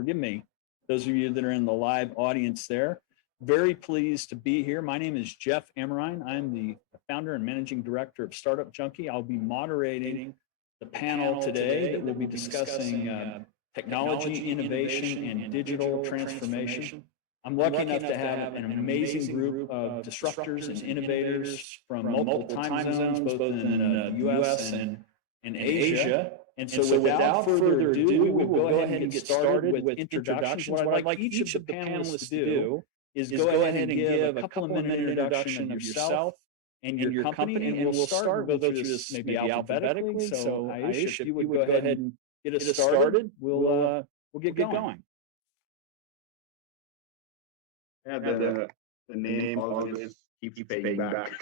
forgive me, those of you that are in the live audience there. Very pleased to be here. My name is Jeff Amerine. I'm the founder and managing director of Startup Junkie. I'll be moderating the panel today that will be discussing technology, innovation, and digital transformation. I'm lucky enough to have an amazing group of disruptors and innovators from multiple time zones, both in the US and Asia. And so without further ado, we will go ahead and get started with introductions. What I'd like each of the panelists to do is go ahead and give a couple of minute introduction of yourself and your company, and we'll start, we'll go through this maybe alphabetically. So Aayush, if you would go ahead and get us started, we'll get going. Yeah, the name always keeps paying back.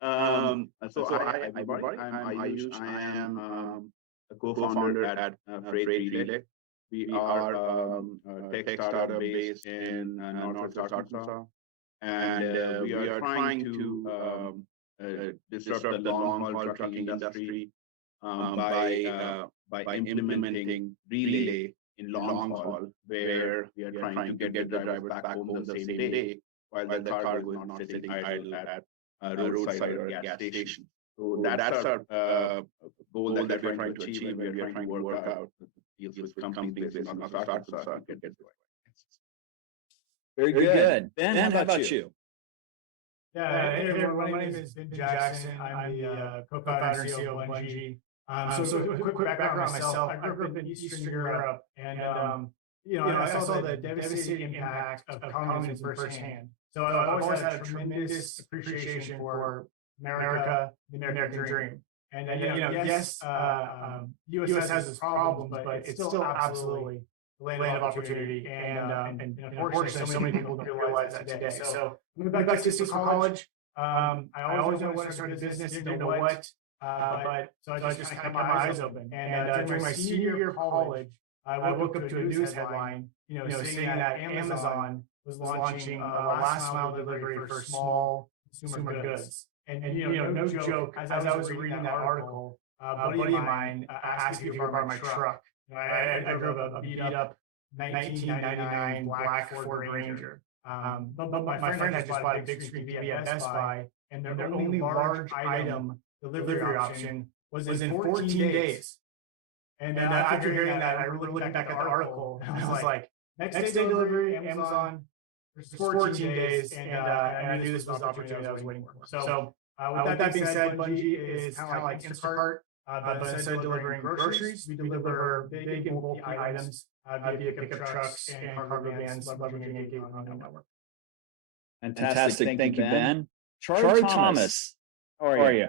So hi everybody, I'm Aayush. I am a co-founder at Freight Relay. We are a tech startup based in Northwest Arkansas, and we are trying to disrupt the long-haul trucking industry by implementing relay in long haul, where we are trying to get the drivers back home the same day, while the cargo is not sitting idle at a roadside or a gas station. So that's our goal that we're trying to achieve, where we are trying to work out deals with companies based on Arkansas and get the Very good. Ben, how about you? Yeah, hey everyone, my name is Ben Jackson. I'm the co-founder and CEO of Bungii. So a quick background on myself. I grew up in Eastern Europe, and I saw the devastating impact of communism firsthand. So I've always had a tremendous appreciation for America, the American dream. And yes, U.S. has its problems, but it's still absolutely the land of opportunity. And unfortunately, so many people don't realize that today. So I moved back to college. I always wanted to start a business, didn't know what. But so I just kind of kept my eyes open. And during my senior year of college, I woke up to a news headline, saying that Amazon was launching last mile delivery for small consumer goods. And no joke, as I was reading that article, a buddy of mine asked me to borrow my truck. I drove a beat up 1999 black Ford Ranger. But my friend had just bought a big screen TV at Best Buy, and their only large item delivery option was in 14 days. And after hearing that, I really looked back at the article, and I was like, next day delivery, Amazon, there's 14 days, and I knew this was the opportunity I was waiting for. So with that being said, Bungii is kind of like Instacart, but instead of delivering groceries, we deliver big and bulky items via pickup trucks and cargo vans, leveraging a gig network. Fantastic. Thank you, Ben. Charu Thomas, how are you?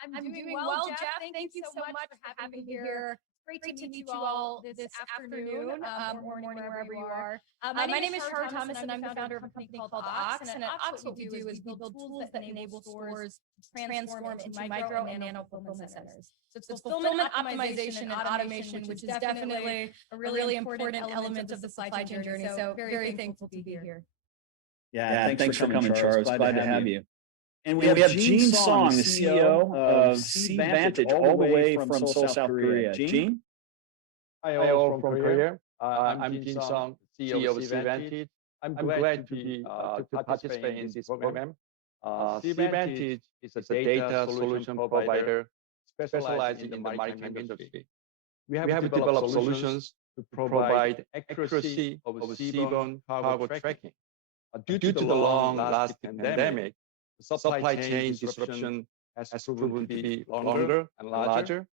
I'm doing well, Jeff. Thank you so much for having me here. Great to meet you all this afternoon, or morning, wherever you are. My name is Charu Thomas, and I'm the founder of a company called Ox. And at Ox, what we do is we build tools that enable stores to transform into micro and nano fulfillment centers. So it's fulfillment optimization and automation, which is definitely a really important element of the supply chain journey. So very thankful to be here. Yeah, thanks for coming, Charu. It's glad to have you. And we have Gene Song, the CEO of SeaVantage, all the way from Seoul, South Korea. Gene? Hi, all from Korea. I'm Gene Song, CEO of SeaVantage. I'm glad to participate in this program. SeaVantage is a data solution provider specialized in the maritime industry. We have developed solutions to provide accuracy of seaborne cargo tracking. Due to the long-lasting pandemic, the supply chain disruption has proven to be longer and larger.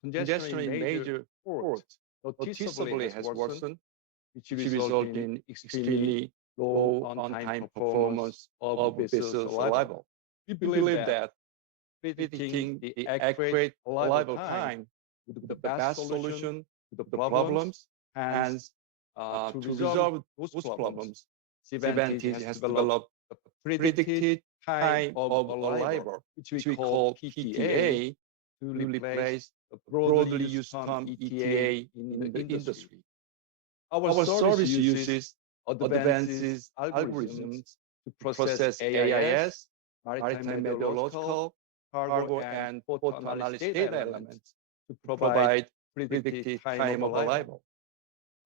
Congestion in major ports noticeably has worsened, which results in extremely low on-time performance of vessels arrival. We believe that predicting the accurate arrival time would be the best solution to the problems, and to resolve those problems, SeaVantage has developed a predicted time of arrival, which we call PTA, to replace the broadly used term ETA in the industry. Our service uses advanced algorithms to process AIS, maritime meteorological, cargo, and port analysis data elements to provide predicted time of arrival.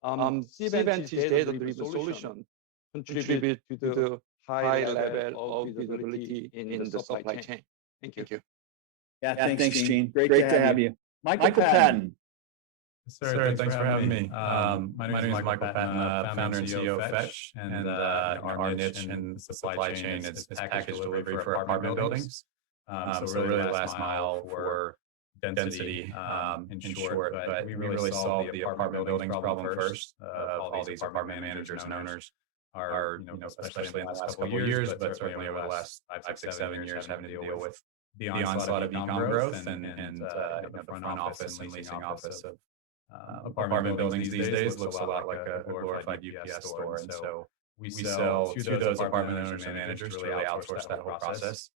SeaVantage data-driven solution contribute to the high level of visibility in the supply chain. Thank you. Yeah, thanks, Gene. Great to have you. Michael Patton. Sir, thanks for having me. My name is Michael Patton, founder and CEO of Fetch, and our niche in the supply chain is package delivery for apartment buildings. So really last mile for density, in short, but we really solved the apartment building problem first. All these apartment managers and owners are, especially in the last couple of years, but certainly over the last 5, 6, 7 years, having to deal with the onslaught of e-com growth and the front office and leasing office of apartment buildings these days looks a lot like a glorified UPS store. And so we sell to those apartment owners and managers to really outsource that whole process.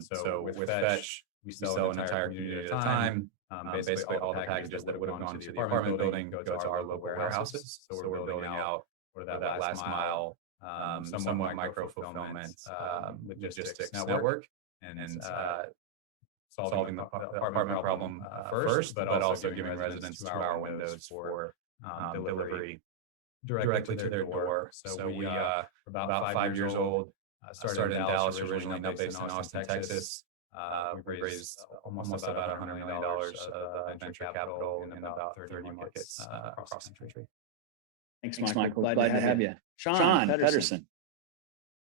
So with Fetch, we sell an entire community at a time. Basically, all the packages that would have gone to the apartment building go to our local warehouses. So we're building out for that last mile, somewhat micro fulfillment logistics network, and solving the apartment problem first, but also giving residents 2-hour windows for delivery directly to their door. So we are about 5 years old. Started in Dallas originally, now based in Austin, Texas. We've raised almost about $100 million of venture capital in about 30 markets across the country. Thanks, Michael. Glad to have you. Sean Petterson.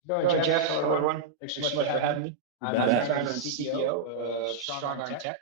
Go ahead, Jeff. Hello, everyone. Thanks so much for having me. I'm the founder and CEO of StrongArm Tech,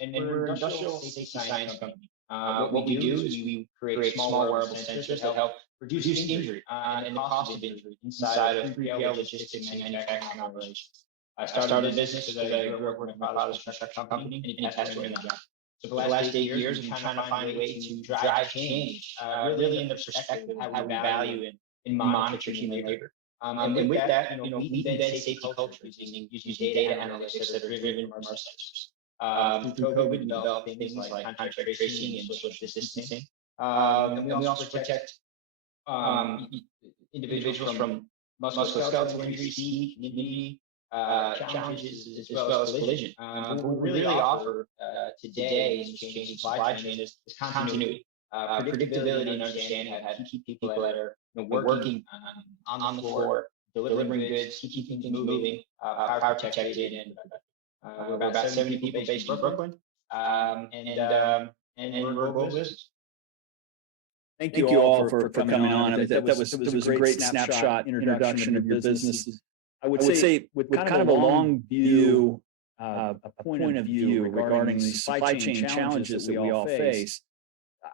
and we're an industrial safety science company. What we do is we create small wearable sensors that help reduce injury and the cost of injury inside of 3PL logistics and manufacturing operations. I started a business because I grew up working in my father's construction company and passed away in the job. So for the last 8 years, I'm trying to find a way to drive change, really in the perspective of how we value and monitor human labor. And with that, we embed safety culture using data analytics that are driven from our sensors. Through COVID, we developed things like contact tracing and social distancing. And we also protect individuals from musculoskeletal injuries, community challenges, as well as collision. What we really offer today in this changing supply chain is continuity, predictability, and understanding of how to keep people that are working on the floor, delivering goods, keeping things moving, power protected, and we're about 70 people based in Brooklyn, and we're a global business. Thank you all for coming on. I mean, that was a great snapshot introduction of your business. I would say with kind of a long view, a point of view regarding the supply chain challenges that we all face.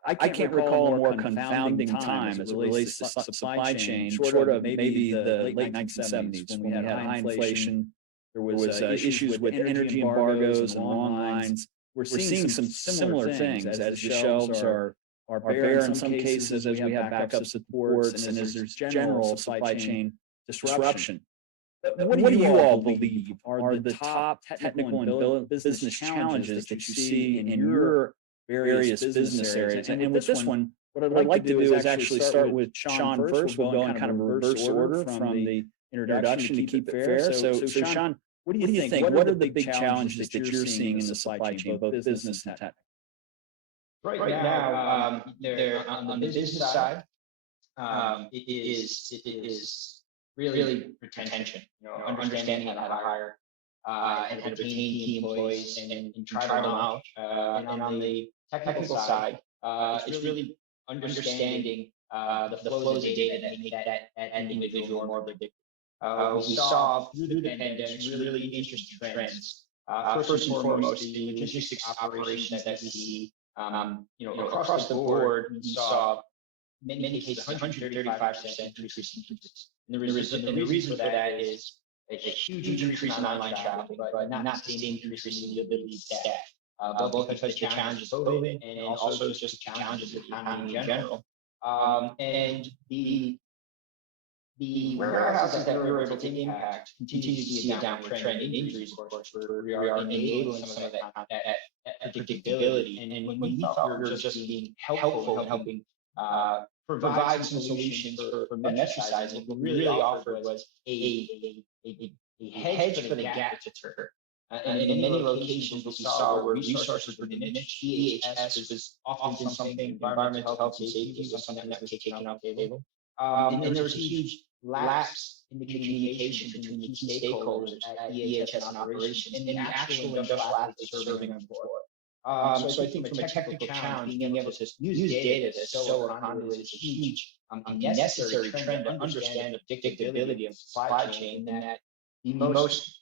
I can't recall a more confounding time as it relates to supply chain, short of maybe the late 1970s when we had high inflation. There was issues with energy embargoes and long lines. We're seeing some similar things as the shelves are bare in some cases, as we have backup supports, and as there's general supply chain disruption. But what do you all believe are the top technical and business challenges that you see in your various business areas? And with this one, what I'd like to do is actually start with Sean first. We'll go in kind of reverse order from the introduction to keep it fair. So Sean, what do you think? What are the big challenges that you're seeing in the supply chain, both business and technical? Right now, there on the business side, it is really retention, understanding how to hire and retain key employees and try them out. And on the technical side, it's really understanding the flows of data that make that individual more predictable. We saw through the pandemic really interesting trends. First and foremost, the logistics operations that we see, across the board, we saw many cases 135% increase in cases. And the reason for that is a huge increase in online shopping, but not the same increase in the ability to staff, both because the challenges of COVID and also just challenges of the economy in general. And the warehouses that we were able to impact continue to see a downward trend in injuries, of course, where we are enabling some of that predictability. And when we thought we were just being helpful in helping provide some solutions for exercising, what we really offered was a hedge for the gap deter. And in many locations, we saw where resources were diminished. EHS was often something, environmental health and safety was something that was taken off the table. And there was a huge lapse in the communication between the key stakeholders at EHS and operations and the actual industrial athletes serving on board. So I think from a technical challenge, being able to use data that's so accommodated is a huge and necessary trend to understand the predictability of supply chain, and that the most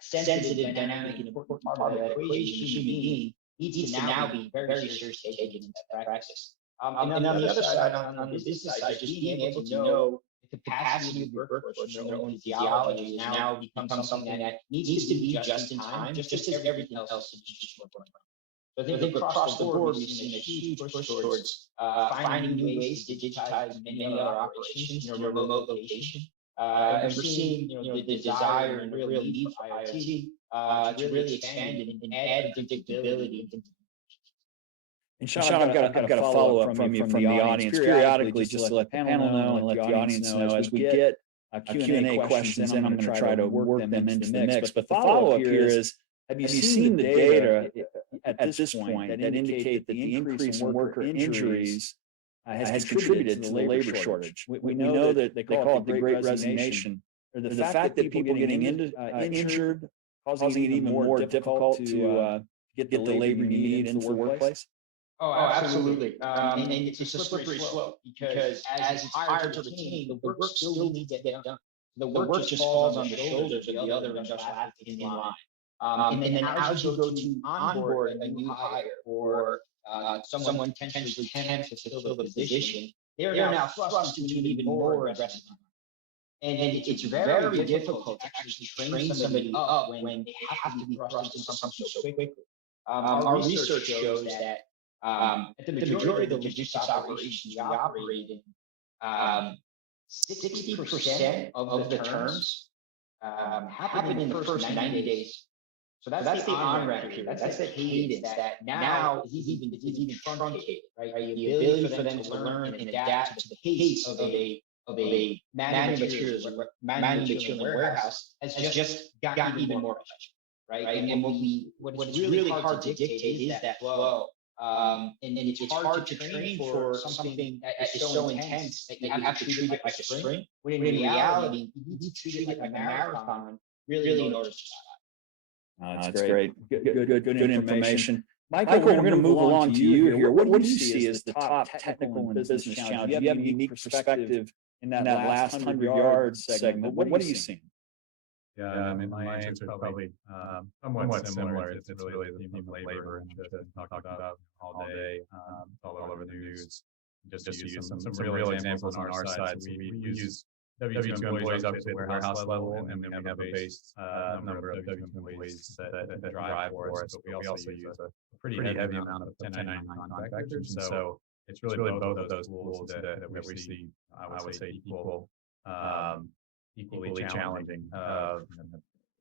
sensitive, dynamic, and important part of that equation, human being, needs to now be very seriously taken into practice. And on the other side, on the business side, just being able to know the capacity of your workforce and their own physiology now becomes something that needs to be just in time, just as everything else in each one. So I think across the board, we've seen a huge push towards finding new ways to digitize many other operations in a remote location. And we're seeing the desire and the real need for IoT to really expand and add predictability. And Sean, I've got a follow-up from you from the audience periodically, just to let the panel know and let the audience know as we get Q&A questions in. I'm going to try to work them into the mix. But the follow-up here is, have you seen the data at this point that indicate that the increase in worker injuries has contributed to the labor shortage? We know that they call it the Great Resignation, or the fact that people getting injured, causing it even more difficult to get the labor you need into the workplace? Oh, absolutely. And it's a slippery slope because as it's hard to retain, the work still needs to get done. The work just falls on the shoulders of the other industrial athletes in line. And then as you go to onboard a new hire or someone potentially can fulfill the position, they're now thrust into even more aggressive. And it's very difficult to actually train somebody up when they have to be thrust into something so quickly. Our research shows that at the majority of the logistics operations we operate in, 60% of the terms happen in the first 90 days. So that's the on-ramp period. That's the cadence that now is even truncated, right? The ability for them to learn and adapt to the pace of a manual material warehouse has just gotten even more efficient, right? And what's really hard to dictate is that flow. And it's hard to train for something that is so intense that you have to treat it like a sprint, when in reality, you need to treat it like a marathon, really in order to survive. That's great. Good information. Michael, we're going to move along to you here. What do you see as the top technical and business challenge? You have a unique perspective in that last 100 yards segment. What are you seeing? Yeah, I mean, my answer is probably somewhat similar. It's really the theme of labor, and talked about all day, all over the news. Just to use some real examples on our side. So we use W2 employees up to the warehouse level, and then we have a base number of W2 employees that drive for us. But we also use a pretty heavy amount of 1099 contractors. And so it's really both of those tools that we see, I would say, equally challenging.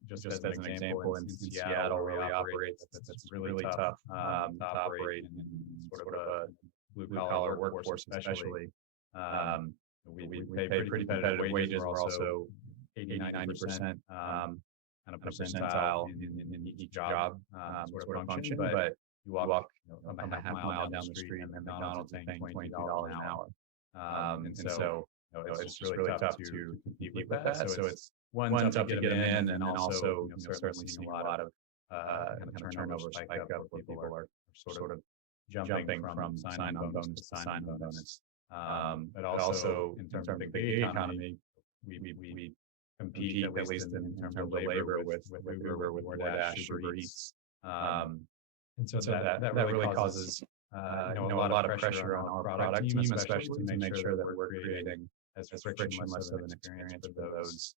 Just as an example, in Seattle, where we operate, that's really tough to operate in sort of a blue-collar workforce, especially. We pay pretty competitive wages. We're also 80-90% kind of percentile in each job sort of function. But you walk a half mile down the street and McDonald's paying $22 an hour. And so it's really tough to compete with that. So it's one, tough to get them in, and also certainly seeing a lot of kind of turnover spike up. People are sort of jumping from sign-on bonus to sign-on bonus. But also in terms of the gig economy, we compete at least in terms of labor with Uber, with DoorDash, Uber Eats. And so that really causes a lot of pressure on our product team, especially to make sure that we're creating as frictionless of an experience for those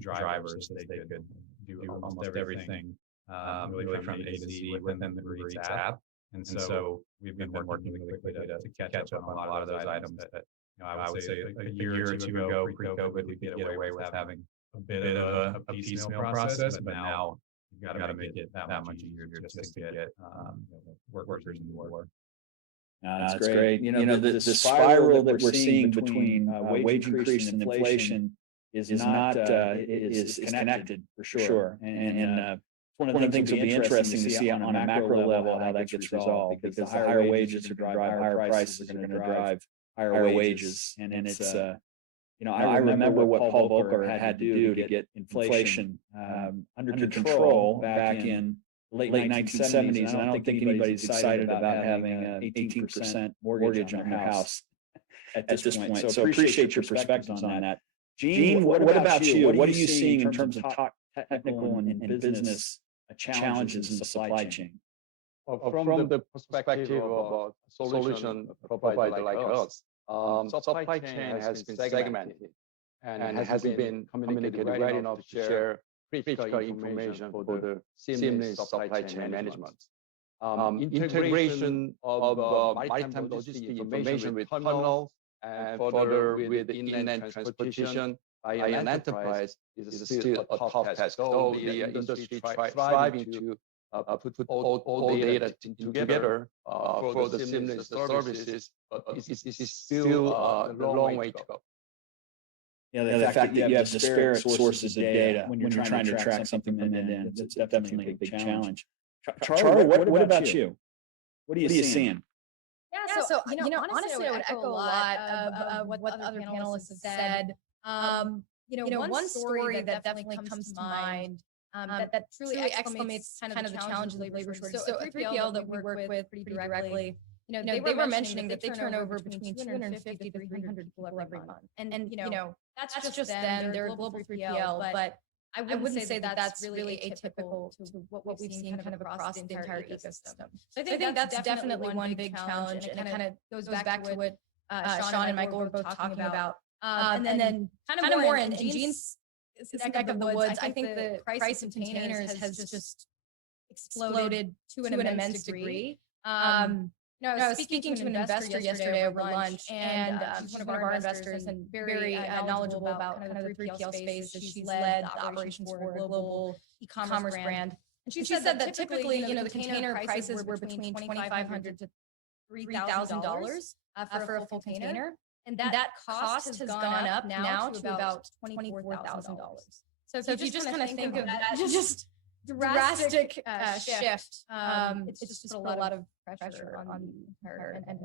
drivers, that they could do almost everything really from A to Z within the Uber Eats app. And so we've been working really quickly to catch up on a lot of those items that I would say a year or two ago, pre-COVID, we could get away with having a bit of a piecemeal process, but now you've got to make it that much easier just to get workers in the door. That's great. The spiral that we're seeing between wage increase and inflation is connected for sure. And one of the things will be interesting to see on a macro level how that gets resolved, because the higher wages are going to drive higher prices, are going to drive higher wages. And it's, I remember what Paul Volcker had to do to get inflation under control back in late 1970s. And I don't think anybody's excited about having an 18% mortgage on their house at this point. So appreciate your perspectives on that. Gene, what about you? What are you seeing in terms of technical and business challenges in the supply chain? From the perspective of a solution provider like us, supply chain has been segmented and has been communicated right enough to share critical information for the seamless supply chain management. Integration of maritime logistics information with terminals and further with inland transportation by an enterprise is still a tough task. So the industry striving to put all data together for the seamless services, but it's still a long way to go. Yeah, the fact that you have disparate sources of data when you're trying to track something from end to end, it's definitely a big challenge. Charu, what about you? What are you seeing? Yeah, so honestly, I would echo a lot of what other panelists have said. One story that definitely comes to mind that truly exclamates kind of the challenge of the labor shortage. So a 3PL that we work with pretty directly, they were mentioning that they turn over between 250 to 300 people every month. And that's just them. They're a global 3PL, but I wouldn't say that that's really atypical to what we've seen kind of across the entire ecosystem. So I think that's definitely one big challenge, and it kind of goes back to what Sean and Michael were both talking about. And then kind of more in Gene's neck of the woods, I think the price of containers has just exploded to an immense degree. I was speaking to an investor yesterday over lunch, and she's one of our investors and very knowledgeable about kind of the 3PL space. She's led the operations for a global e-commerce brand. And she said that typically, the container prices were between $2,500 to $3,000 for a full container. And that cost has gone up now to about $24,000. So if you just kind of think of that, just drastic shift, it's just put a lot of pressure on her and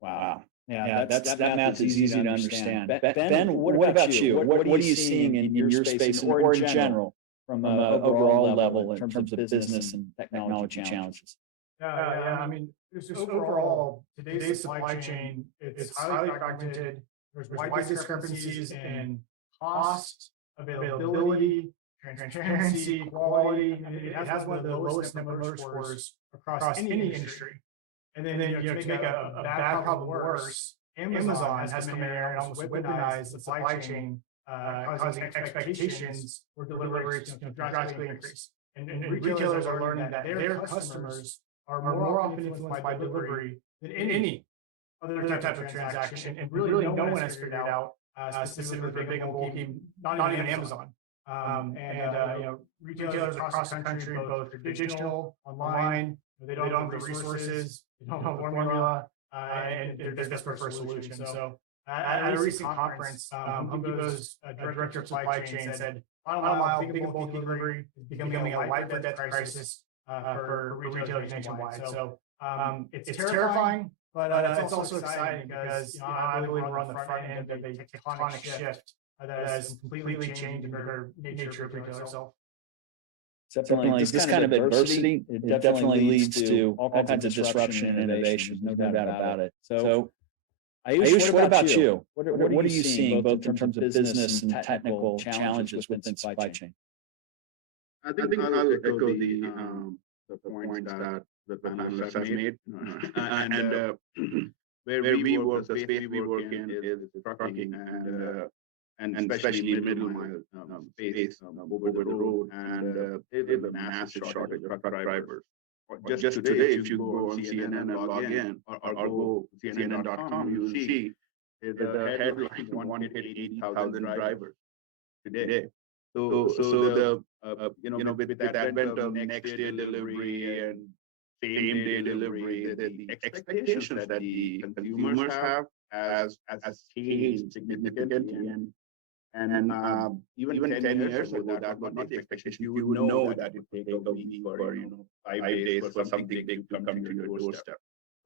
Wow. Yeah, that math is easy to understand. Ben, what about you? What are you seeing in your space or in general from an overall level in terms of business and technology challenges? Yeah. I mean, just overall, today's supply chain, it's highly fragmented. There's wide discrepancies in cost, availability, transparency, quality. It has one of the lowest net promoter scores across any industry. And then, to make a bad problem worse, Amazon has come in there and almost weaponized the supply chain, causing expectations for delivery to drastically increase. And retailers are learning that their customers are more often influenced by delivery than any other type of transaction. And really, no one has figured out specifically for big and bulky, not even Amazon. Retailers across the country, both digital, online, they don't have the resources, they don't have the formula, and they're desperate for a solution. So at a recent conference, Home Depot's director of supply chain said, final mile, big and bulky delivery is becoming a life or death crisis for retailers nationwide. So it's terrifying, but it's also exciting because I believe we're on the front end of a tectonic shift that has completely changed the nature of retail itself. Definitely, this kind of adversity, it definitely leads to all kinds of disruption and innovation, no doubt about it. So, Aayush, what about you? What are you seeing both in terms of business and technical challenges within supply chain? I think I'll echo the points that the panelists have made. Where we work, the space we work in is trucking and especially middle mile space over the road, and there's a massive shortage of truck drivers. Just today, if you go on CNN and log in, or go CNN.com, you'll see the headline 180,000 drivers today. So the with the advent of next day delivery and same day delivery, the expectations that the consumers have has changed significantly, And even 10 years ago, that was not the expectation. You would know that it would take a week or 5 days for something big to come to your doorstep.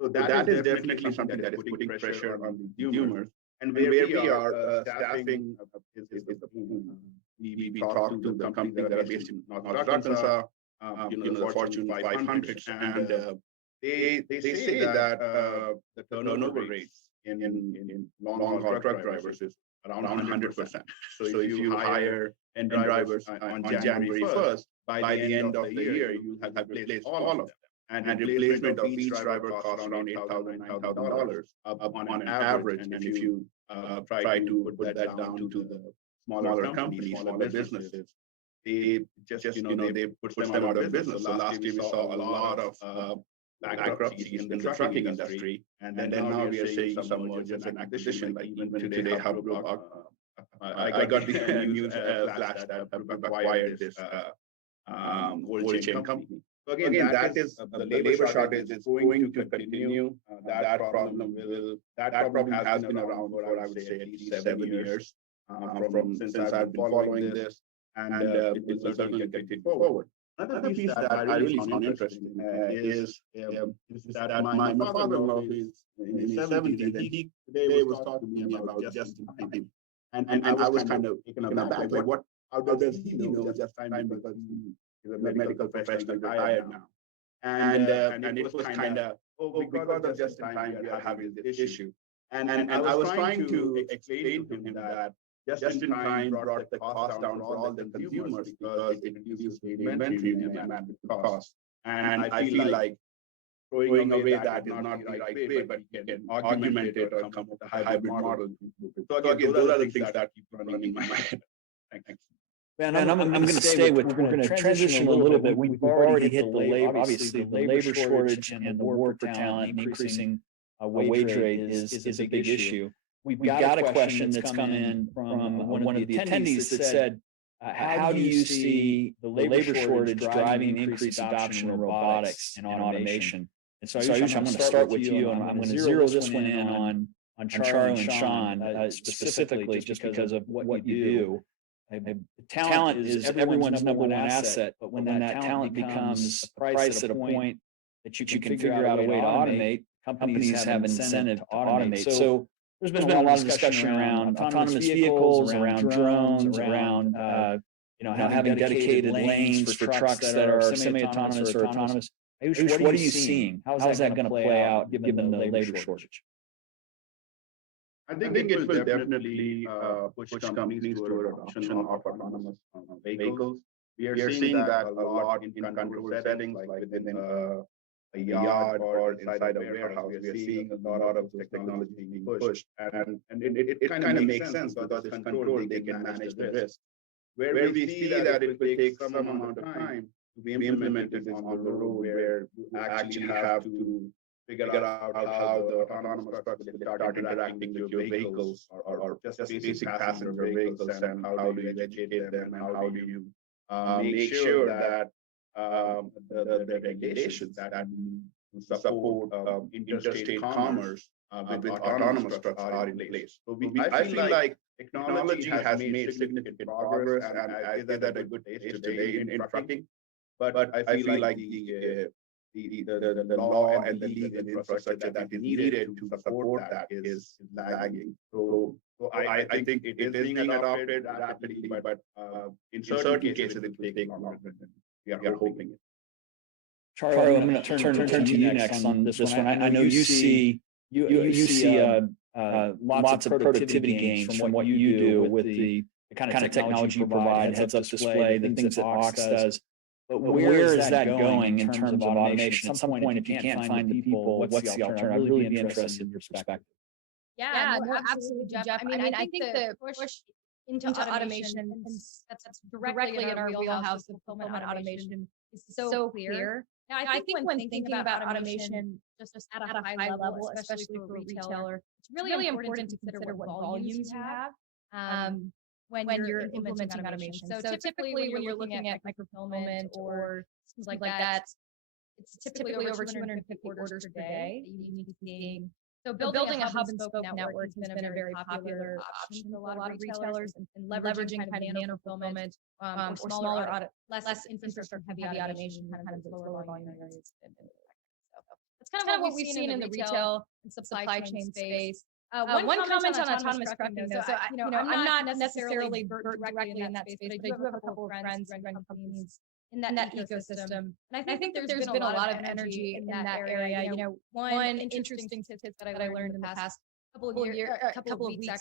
So that is definitely something that is putting pressure on the consumers. And where we are staffing is we talk to the companies that are based in North Arkansas, the Fortune 500, and they say that the turnover rates in long-haul truck drivers is around 100%. So if you hire end drivers on January 1st, by the end of the year, you have replaced all of them. And replacement of each driver costs around $8,000, $9,000 on average. And if you try to put that down to the smaller companies, smaller businesses, they just they push them out of business. So last year we saw a lot of bankruptcies in the trucking industry, and then now we are seeing some mergers and acquisition. Like even today, I got the news flash that acquired this cold chain company. So again, that is the labor shortage is going to continue. That problem has been around for, I would say, at least 7 years since I've been following this, and it will certainly continue forward. Another piece that I really found interesting is that my father-in-law, who's in his 70s, and he today was talking to me about just-in-time. And I was kind of taken aback. Like, how does he know just-in-time? Because he's a medical professional, retired now. And it was kind of, because of just-in-time, we are having this issue. And I was trying to explain to him that just-in-time brought the cost down for all the consumers because it reduces the inventory and management costs. And I feel like throwing away that is not the right way, but you can augment it or come with a hybrid model. So again, those are the things that keep running in my mind. Thanks. And I'm going to stay with, we're going to transition a little bit. We've already hit the labor, obviously the labor shortage and the war for talent and increasing wage rate is a big issue. We've got a question that's come in from one of the attendees that said, how do you see the labor shortage driving increased adoption of robotics and automation? And so Aayush, I'm going to start with you, and I'm going to zero this one in on Charu and Sean specifically, just because of what you do. Talent is everyone's number one asset, but when that talent becomes a price at a point that you can figure out a way to automate, companies have incentive to automate. So there's been a lot of discussion around autonomous vehicles, around drones, around having dedicated lanes for trucks that are semi-autonomous or autonomous. Aayush, what are you seeing? How is that going to play out given the labor shortage? I think it will definitely push companies toward adoption of autonomous vehicles. We are seeing that a lot in control settings, like within a yard or inside a warehouse. We are seeing a lot of technology being pushed, and it kind of makes sense because it's controlled. They can manage the risk. Where we see that it will take some amount of time to be implemented on the road, where you actually have to figure out how the autonomous trucks will start interacting with your vehicles or just basic passenger vehicles, and how do you educate them, and how do you make sure that the regulations that support interstate commerce with autonomous trucks are in place. So I feel like technology has made significant progress, and I say that a good place today in trucking. But I feel like the law and the legal infrastructure that is needed to support that is lagging. So I think it is being adopted rapidly, but in certain cases it will take longer than we are hoping. Charu, I'm going to turn to you next on this one. I know you see lots of productivity gains from what you do with the kind of technology you provide, heads-up display, the things that Aux does. But where is that going in terms of automation? At some point, if you can't find the people, what's the alternative? I'd really be interested in your perspective. Yeah, no, absolutely, Jeff. I mean, I think the push into automation, that's directly in our wheelhouse of fulfillment automation, is so clear. Now, I think when thinking about automation just at a high level, especially for a retailer, it's really important to consider what volumes you have when you're implementing automation. So typically when you're looking at microfilament or things like that, it's typically over 250 orders per day that you need to be seeing So building a hub and spoke network has been a very popular option for a lot of retailers and leveraging kind of nano fulfillment or smaller, less infrastructure heavy automation, kind of lower volume areas. That's kind of what we've seen in the retail and supply chain space. One comment on autonomous trucking, though. So, I'm not necessarily directly in that space, but I do have a couple of friends run companies in that ecosystem. And I think there's been a lot of energy in that area. One interesting tidbit that I learned in the past couple of weeks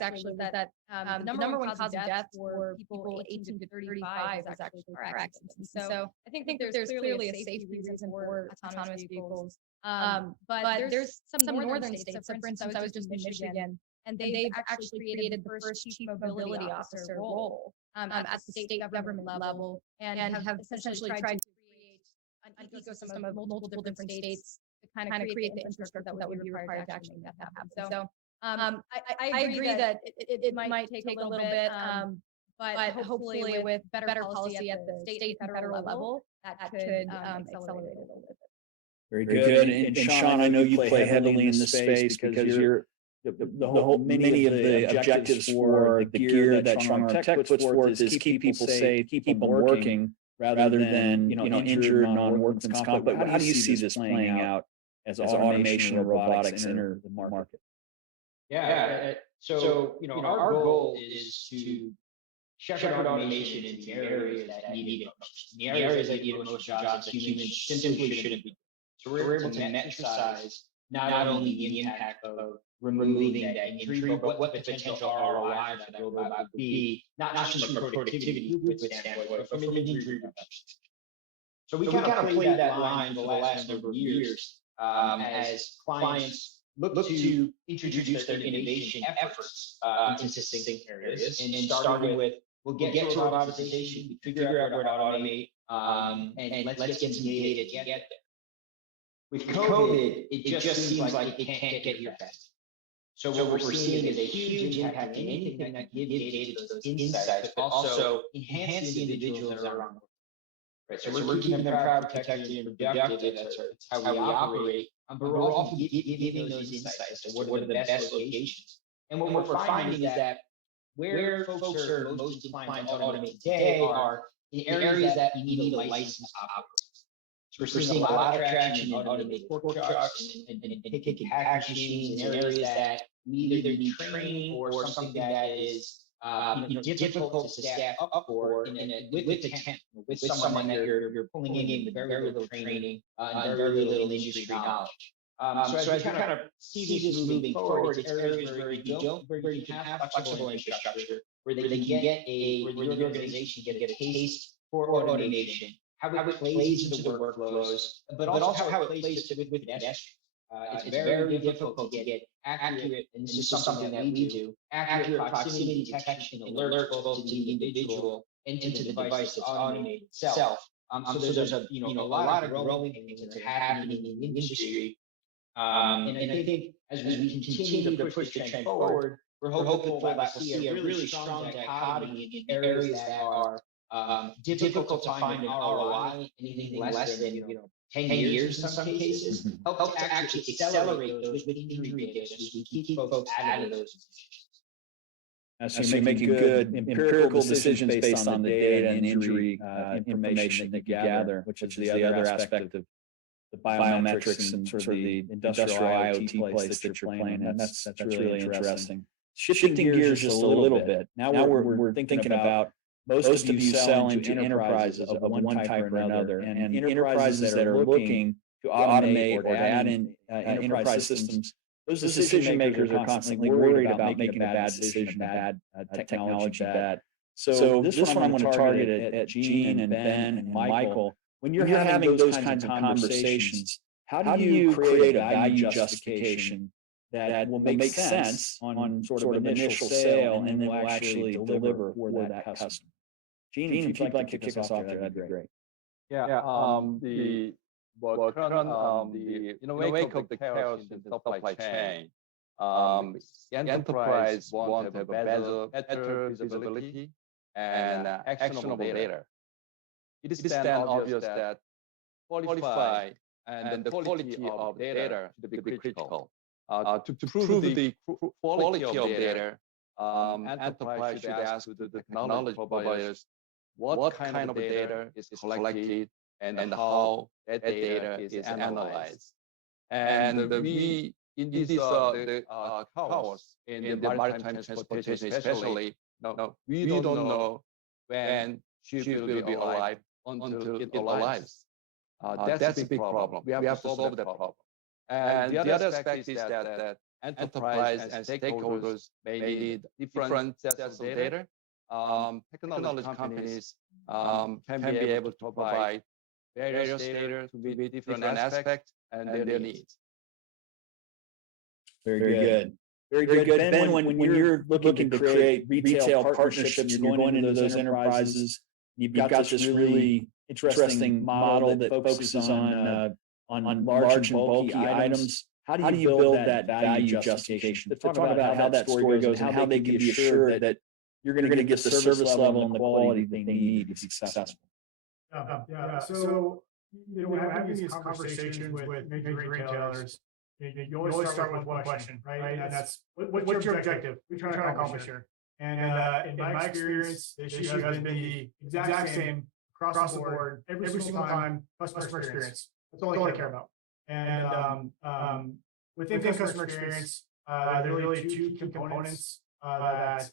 actually, that the number one cause of death for people 18 to 35 is actually car accidents. So I think there's clearly a safety reason for autonomous vehicles. But there's some northern states. So for instance, I was just in Michigan, and they've actually created the first chief mobility officer role at the state government level, and have essentially tried to create an ecosystem of multiple different states to kind of create the infrastructure that would be required to actually make that happen. So I agree that it might take a little bit, but hopefully with better policy at the state and federal level, that could accelerate it a little bit. Very good. And Sean, I know you play heavily in this space because you're many of the objectives for the gear that StrongArm Tech puts forth is keep people safe, keep them working rather than injured, non-workman's comp. But how do you see this playing out as automation and robotics enter the market? Yeah. So our goal is to shepherd automation into the areas that need it most. The areas that need it most, jobs that humans simply shouldn't be. So we're able to emphasize not only the impact of removing that injury, but what the potential ROI for that robot would be, not just from a productivity standpoint, but from an injury reduction. So we kind of played that line for the last number of years as clients look to introduce their innovation efforts into distinct areas, and starting with, we'll get to robotization, we figure out where to automate, and let's get some data to get there. With COVID, it just seems like it can't get here fast. So what we're seeing is a huge impact in anything that gives data to those insights, but also enhance the individuals that are around them. Right, so we're keeping them proud, protected, and productive. That's how we operate. But we're also giving those insights to what are the best locations. And what we're finding is that where folks are most inclined to automate today are in areas that you need a license to operate. We're seeing a lot of traction in automated pork trucks and pick and pack machines in areas that either need training or something that is difficult to staff up for with someone that you're pulling in with very little training and very little industry knowledge. So as we kind of see this moving forward, it's areas where you have flexible infrastructure, where they can get where the organization can get a taste for automation, how it plays into the workflows, but also how it plays with pedestrians. It's very difficult to get accurate, and this is something that we do, accurate proximity detection alerts both to the individual and to the device that's automated itself. So there's a lot of growing things that are happening in the industry. And I think as we continue to push the trend forward, we're hopeful that we'll see a really strong dichotomy in areas that are difficult to find an ROI, anything less than 10 years in some cases, help to actually accelerate those with injury data so we keep folks out of those positions. So you're making good empirical decisions based on the data and injury information that you gather, which is the other aspect of the biometrics and sort of the industrial IoT place that you're playing. And that's really interesting. Shifting gears just a little bit. Now we're thinking about most of you sell into enterprises of one type or another, and enterprises that are looking to automate or to add in enterprise systems. Those decision makers are constantly worried about making a bad decision, a bad technology bet. So this one I'm going to target at Gene and Ben and Michael. When you're having those kinds of conversations, how do you create a value justification that will make sense on sort of initial sale and then will actually deliver for that customer? Gene, if you'd like to kick us off there, that'd be great. Yeah. In the wake of the chaos in the supply chain, the enterprise want to have better visibility and actionable data. It is then obvious that qualify and the quality of data should be critical. To prove the quality of data, enterprise should ask the technology providers what kind of data is collected and how that data is analyzed. And we, in this chaos in the maritime transportation especially, we don't know when ship will be alive until it arrives. That's a big problem. We have to solve that problem. And the other aspect is that enterprise and stakeholders may need different sets of data. Technology companies can be able to provide various data to meet different aspects and their needs. Very good. Very good. And then when you're looking to create retail partnerships and you're going into those enterprises, you've got this really interesting model that focuses on large and bulky items. How do you build that value justification? Talk about how that story goes and how they can be assured that you're going to get the service level and the quality they need to be successful. So, when having these conversations with major retailers, you always start with one question, right? And that's, what's your objective? What are you trying to accomplish here? And in my experience, the issue has been the exact same across the board, every single time, customer experience. That's all I care about. And within customer experience, there are really two components that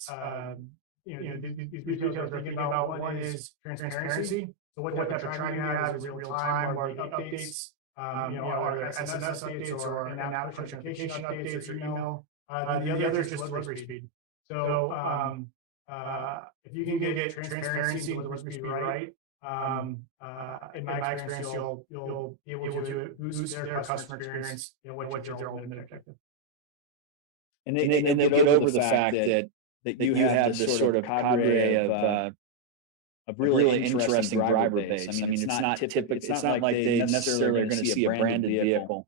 these retailers are thinking about. One is transparency. So what type of tracking you have is real time, or the updates, are there SMS updates or in-app push notification updates or email. The other is just delivery speed. So if you can get transparency and delivery speed right, in my experience, you'll be able to boost their customer experience, which is their ultimate objective. And they'll get over the fact that you have this sort of cadre of really interesting driver base. I mean, it's not typical. It's not like they necessarily are going to see a branded vehicle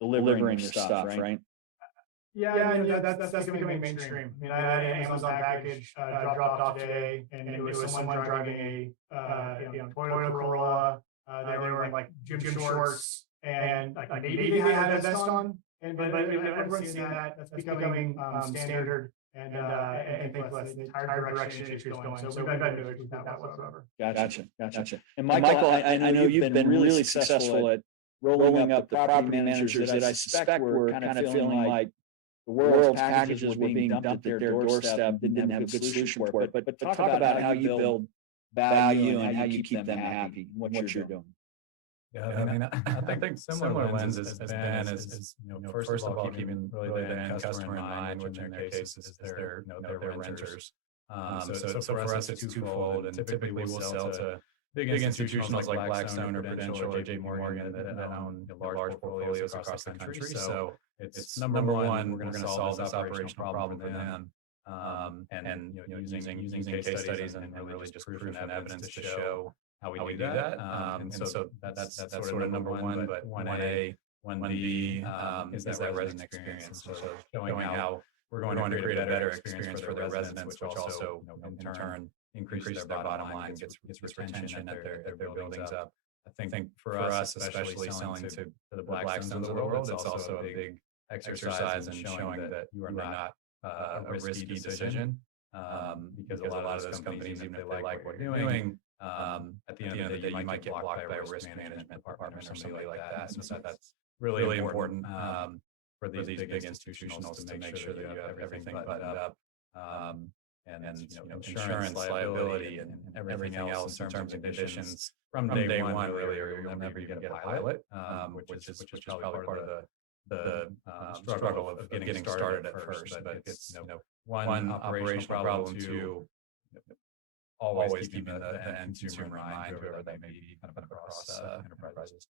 delivering their stuff, right? Yeah, that's becoming mainstream. I mean, I had an Amazon package dropped off today, and it was someone driving a Toyota Corolla. They were in like gym shorts, and like maybe they had a vest on, but everyone's seeing that. That's becoming standard. And I think that's the entire direction it's going. So we've got no issues with that whatsoever. Gotcha. And Michael, I know you've been really successful at rolling up the property managers that I suspect were kind of feeling like the world's packages were being dumped at their doorstep, didn't have a good solution for it. But talk about how you build value and how you keep them happy, what you're doing. Yeah, I mean, I think similar lens has been is first of all, keeping really the end customer in mind, which in their case is their renters. So for us, it's twofold, and typically we'll sell to big institutions like Blackstone or Prudential or JP Morgan that own large portfolios across the country. So it's number one, we're going to solve this operational problem for them. And using case studies and really just proof and evidence to show how we do that. And so that's sort of number one, but 1A, 1B is that resident experience. So showing how we're going to create a better experience for their residents, which also in turn increases their bottom line, gets retention at their buildings up. I think for us, especially selling to the Blackstones of the world, it's also a big exercise in showing that you are not a risky decision, because a lot of those companies, even if they like what you're doing, at the end of the day, you might get blocked by a risk management partner or somebody like that. And so that's really important for these big institutionals to make sure that you have everything buttoned up, and insurance, liability, and everything else in terms and conditions from day one. Really, or you'll never even get a pilot, which is probably part of the struggle of getting started at first. But it's one operational problem, two, always keeping the end consumer in mind, whoever they may be, kind of across enterprises.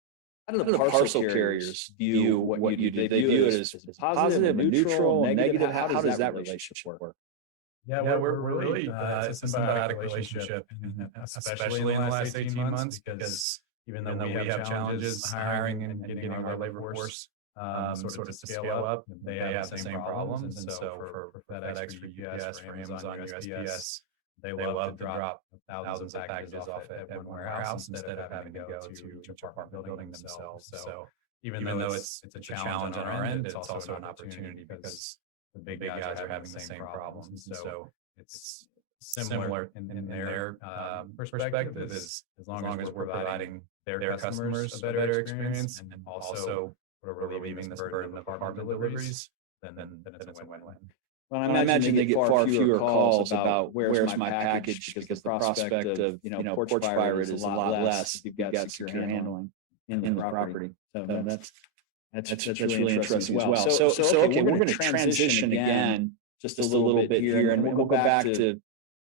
How do the parcel carriers view what you do? They view it as positive, neutral, negative. How does that relationship work? Yeah, we're really it's a symbiotic relationship, especially in the last 18 months, because even though we have challenges hiring and getting our labor force sort of to scale up, they have the same problems. And so for FedEx, for UPS, for Amazon, USPS, they love to drop thousands of packages off at one warehouse instead of having to go to each apartment building themselves. So even though it's a challenge on our end, it's also an opportunity because the big guys are having the same problems. And so it's similar in their perspective as long as we're providing their customers a better experience and also we're relieving this burden of our deliveries, then it's a win-win. Well, I imagine they get far fewer calls about where's my package because the prospect of, porch fire is a lot less if you've got secure handling in the property. So that's really interesting as well. So okay, we're going to transition again just a little bit here, and we'll go back to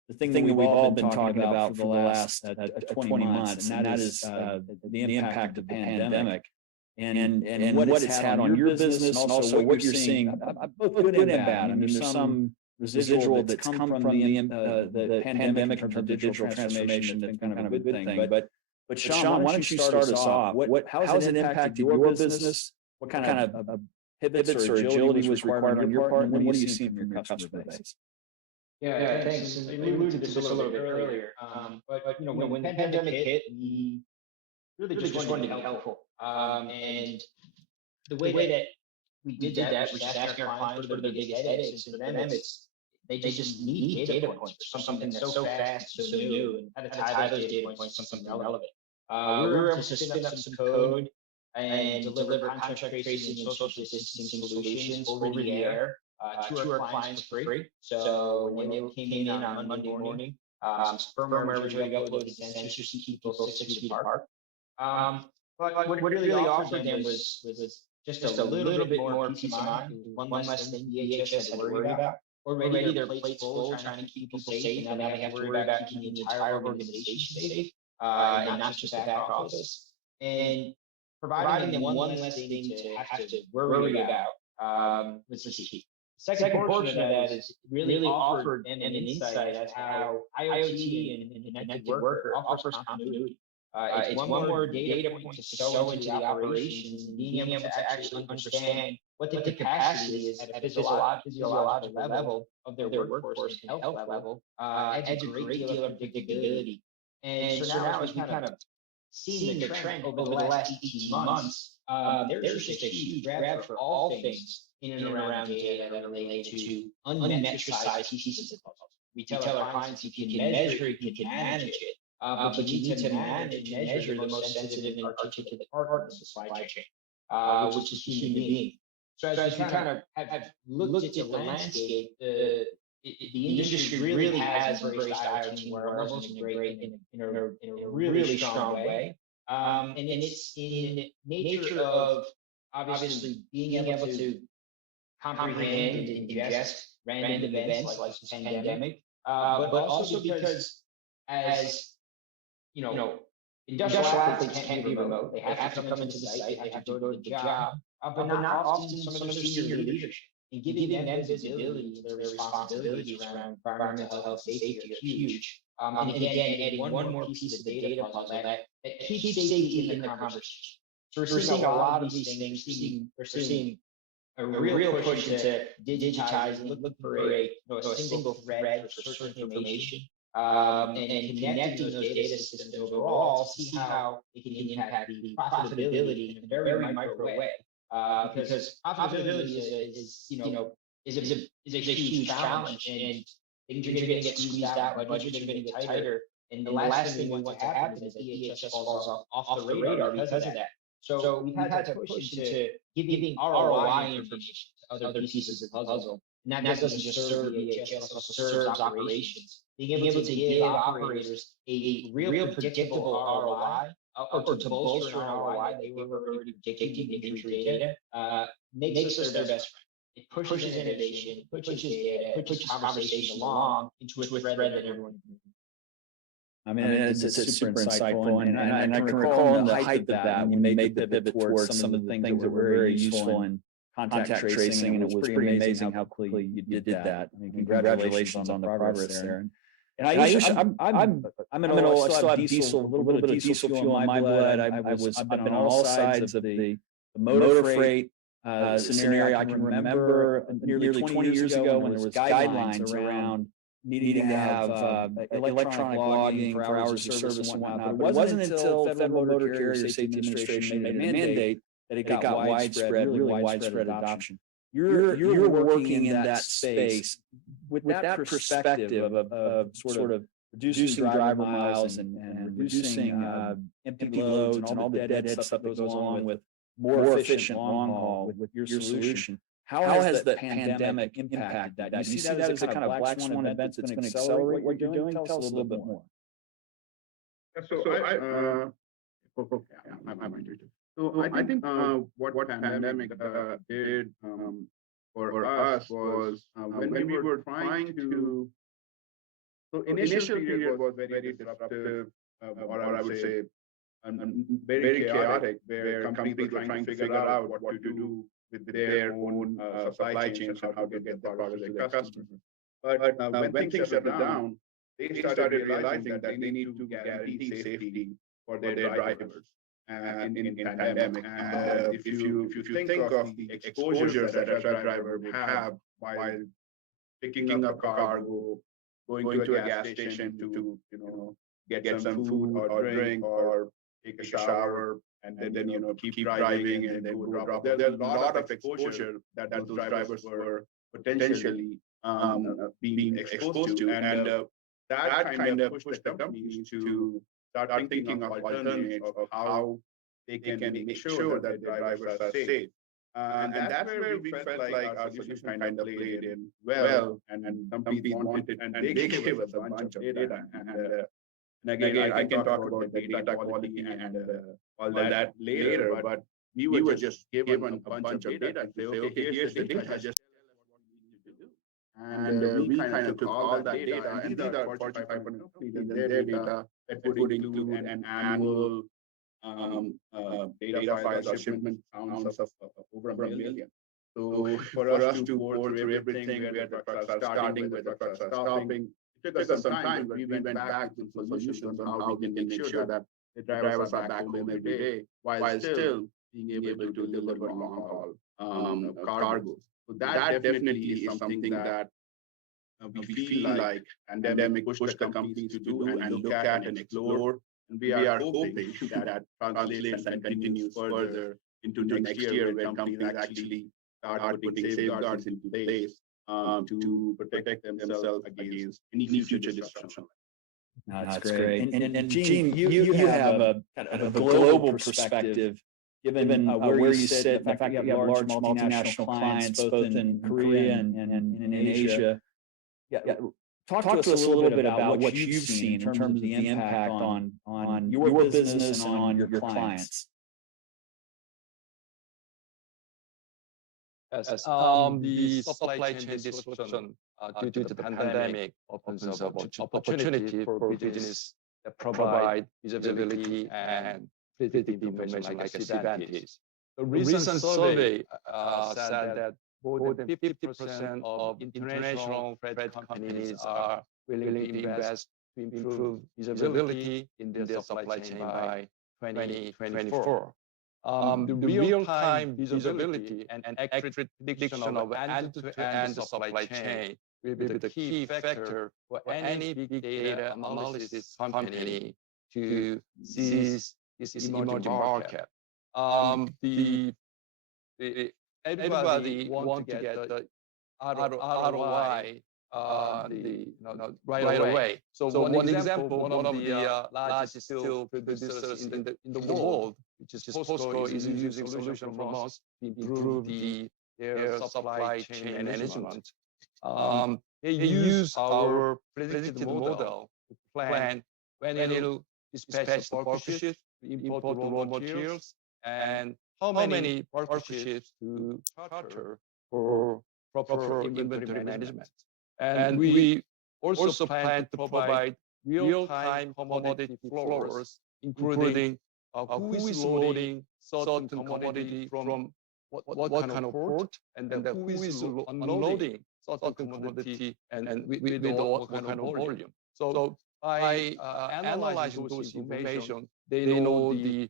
the thing that we've all been talking about for the last 20 months, and that is the impact of the pandemic and what it's had on your business, and also what you're seeing, both good and bad. I mean, there's some residual that's come from the pandemic in terms of digital transformation that's been kind of a good thing. But Sean, why don't you start us off? How has it impacted your business? What kind of pivots or agility was required on your part, and what do you see from your customer base? Yeah, thanks. And we alluded to this a little bit earlier. But when the pandemic hit, we really just wanted to be helpful. And the way that we did that was just asking our clients what are their biggest headaches. And for them, they just need data points for something that's so fast, so new, and how to tie those data points to something relevant. We were able to spin up some code and deliver contact tracing and social distancing solutions over the air to our clients for free. So when they came in on Monday morning, firmware was already uploaded to sensors to keep people 6 feet apart. But what really offered them was just a little bit more peace of mind, one less thing EHS had to worry about. Already their plates full trying to keep people safe, and now they have to worry about keeping the entire organization safe, and not just the back office. And providing them one less thing to have to worry about was the key. Second portion of that is really offered an insight as to how IoT and connected worker offers continuity. It's one more data point to sew into the operations, and being able to actually understand what the capacity is at a physiological level of their workforce and health level adds a great deal of predictability. And so now as we kind of seen the trend over the last 18 months, there's just a huge grab for all things in and around data that are related to unmetricized pieces of puzzle. We tell our clients you can measure it, you can manage it, but you need to manage and measure the most sensitive and articulate part of the supply chain, which is human being. So as we kind of have looked at the landscape, the industry really has embraced IoT where ours has been great in a really strong way. And it's in the nature of obviously being able to comprehend and ingest random events like this pandemic, but also because as industrial athletes can't be remote. They have to come into the site, they have to go to the job, but not often some of their senior leadership. And giving them visibility to their responsibilities around environmental health and safety are huge. And again, adding one more piece of the data puzzle that keeps safety in the conversation. So we're seeing a lot of these things. We're seeing a real push into digitize, look for a single thread for certain information. And connecting those data systems overall to see how it can impact the profitability in a very micro way. Because profitability is a huge challenge, and things are going to get squeezed out, budgets are going to get tighter, and the last thing we want to happen is that EHS falls off the radar because of that. So we've had to push into giving ROI information to other pieces of the puzzle. And that doesn't just serve EHS, it also serves operations. Being able to give operators a real predictable ROI, or to bolster an ROI they were already predicting in injury data, makes us their best friend. It pushes innovation, it pushes data, it pushes conversation along into a thread that everyone can. I mean, it's super insightful, and I can recall in the height of that when you made the pivot towards some of the things that were very useful in contact tracing, and it was pretty amazing how quickly you did that. I mean, congratulations on the progress there. And Aayush, I'm an old, I still have diesel, a little bit of diesel fuel in my blood. I've been on all sides of the motor freight scenario. I can remember nearly 20 years ago when there was guidelines around needing to have electronic logging for hours of service and whatnot. But it wasn't until Federal Motor Carrier Safety Administration made a mandate that it got widespread, really widespread adoption. You're working in that space with that perspective of sort of reducing driver miles and reducing empty loads and all the deadhead stuff that goes along with more efficient long haul with your solution. How has the pandemic impacted that? Do you see that as a kind of black swan event that's going to accelerate what you're doing? Tell us a little bit more. I think what pandemic did for us was when we were trying to. So initial period was very disruptive, or I would say, very chaotic, where companies were trying to figure out what to do with their own supply chains and how to get the products to their customers. But when things settled down, they started realizing that they need to guarantee safety for their drivers in pandemic. And if you think of the exposures that a truck driver would have while picking up cargo, going to a gas station to get some food or drink or take a shower, and then keep driving and then go drop. There's a lot of exposure that those drivers were potentially being exposed to, and that kind of pushed the companies to start thinking of alternatives of how they can make sure that their drivers are safe. And that's where we felt like our solution kind of played in well, and companies wanted, and they gave us a bunch of data. And again, I can talk about the data quality and all that later, but we were just given a bunch of data and say, okay, here's the data, just tell us what we need to do. And we kind of took all that data, and these are Fortune 500 companies, and their data that would include an annual data files or shipment counts of over 1 million. So for us to go through everything, where the trucks are starting, where the trucks are stopping, it took us some time, but we went back to solutions on how we can make sure that the drivers are back home every day while still being able to deliver long haul cargo. So that definitely is something that we feel like pandemic pushed the companies to do and look at and explore. And we are hoping that translates and continues further into next year, when companies actually start putting safeguards into place to protect themselves against any future disruption. That's great. And Gene, you have a kind of a global perspective, given where you sit, the fact that you have large multinational clients, both in Korea and in Asia. Talk to us a little bit about what you've seen in terms of the impact on your business and on your clients. Yes, the supply chain disruption due to the pandemic opens up opportunity for business that provide visibility and predictive information like SeaVantage. The recent survey said that more than 50% of international freight companies are willing to invest to improve visibility in their supply chain by 2024. The real-time visibility and accurate prediction of end-to-end supply chain will be the key factor for any big data analysis company to seize this emerging market. Everybody wants to get the ROI right away. So one example, one of the largest steel producers in the world, which is POSCO, is using solution from us to improve their supply chain management. They use our predictive model to plan when it'll dispatch the bulk ships to import raw materials and how many bulk ships to charter for proper inventory management. And we also plan to provide real-time commodity flows, including who is loading certain commodity from what kind of port, and then who is unloading certain commodity and with what kind of volume. So by analyzing those information, they know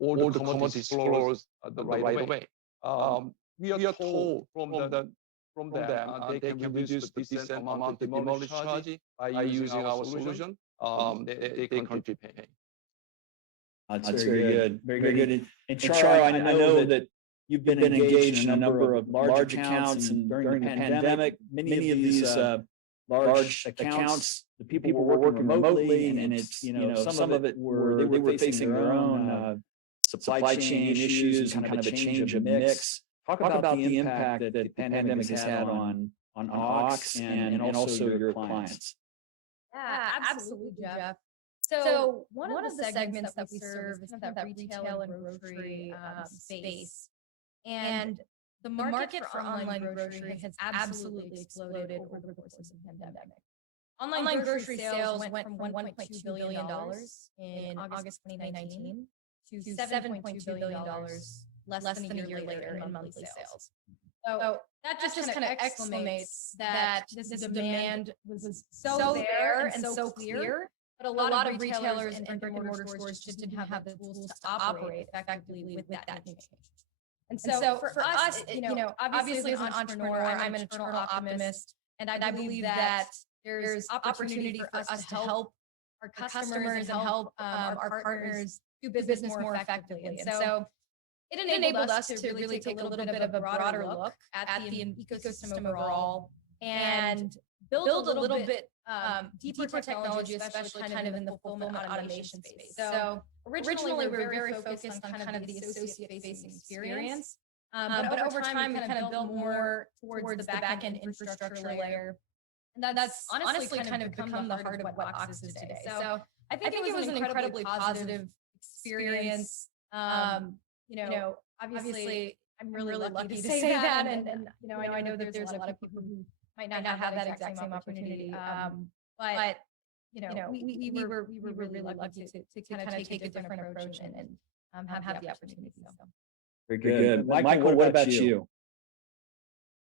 all the commodity flows the right way. We are told from them they can reduce the decent amount of demolition charge by using our solution. They can pay. That's very good. Very good. And Charu, I know that you've been engaged in a number of large accounts, and during the pandemic, many of these large accounts, the people were working remotely, and it's, some of it were, they were facing their own supply chain issues and kind of a change of mix. Talk about the impact that the pandemic has had on Ox and also your clients. Yeah, absolutely, Jeff. So one of the segments that we serve is kind of that retail and grocery space. And the market for online grocery has absolutely exploded over the course of the pandemic. Online grocery sales went from $1.2 billion in August 2019 to $7.2 billion less than a year later in monthly sales. So that just kind of exclamates that this demand was so there and so clear, but a lot of retailers and brick-and-mortar stores just didn't have the tools to operate effectively with that change. And so for us, obviously as an entrepreneur, I'm an eternal optimist, and I believe that there's opportunity for us to help our customers and help our partners do business more effectively. And so it enabled us to really take a little bit of a broader look at the ecosystem overall and build a little bit deeper technology, especially kind of in the fulfillment automation space. So originally we were very focused on kind of the associate-facing experience, but over time we kind of built more towards the back-end infrastructure layer. And that's honestly kind of become the heart of what Ox is today. So I think it was an incredibly positive experience. Obviously, I'm really lucky to say that, and I know that there's a lot of people who might not have that exact same opportunity. But we were really lucky to kind of take a different approach and have the opportunity. So. Very good. Michael, what about you?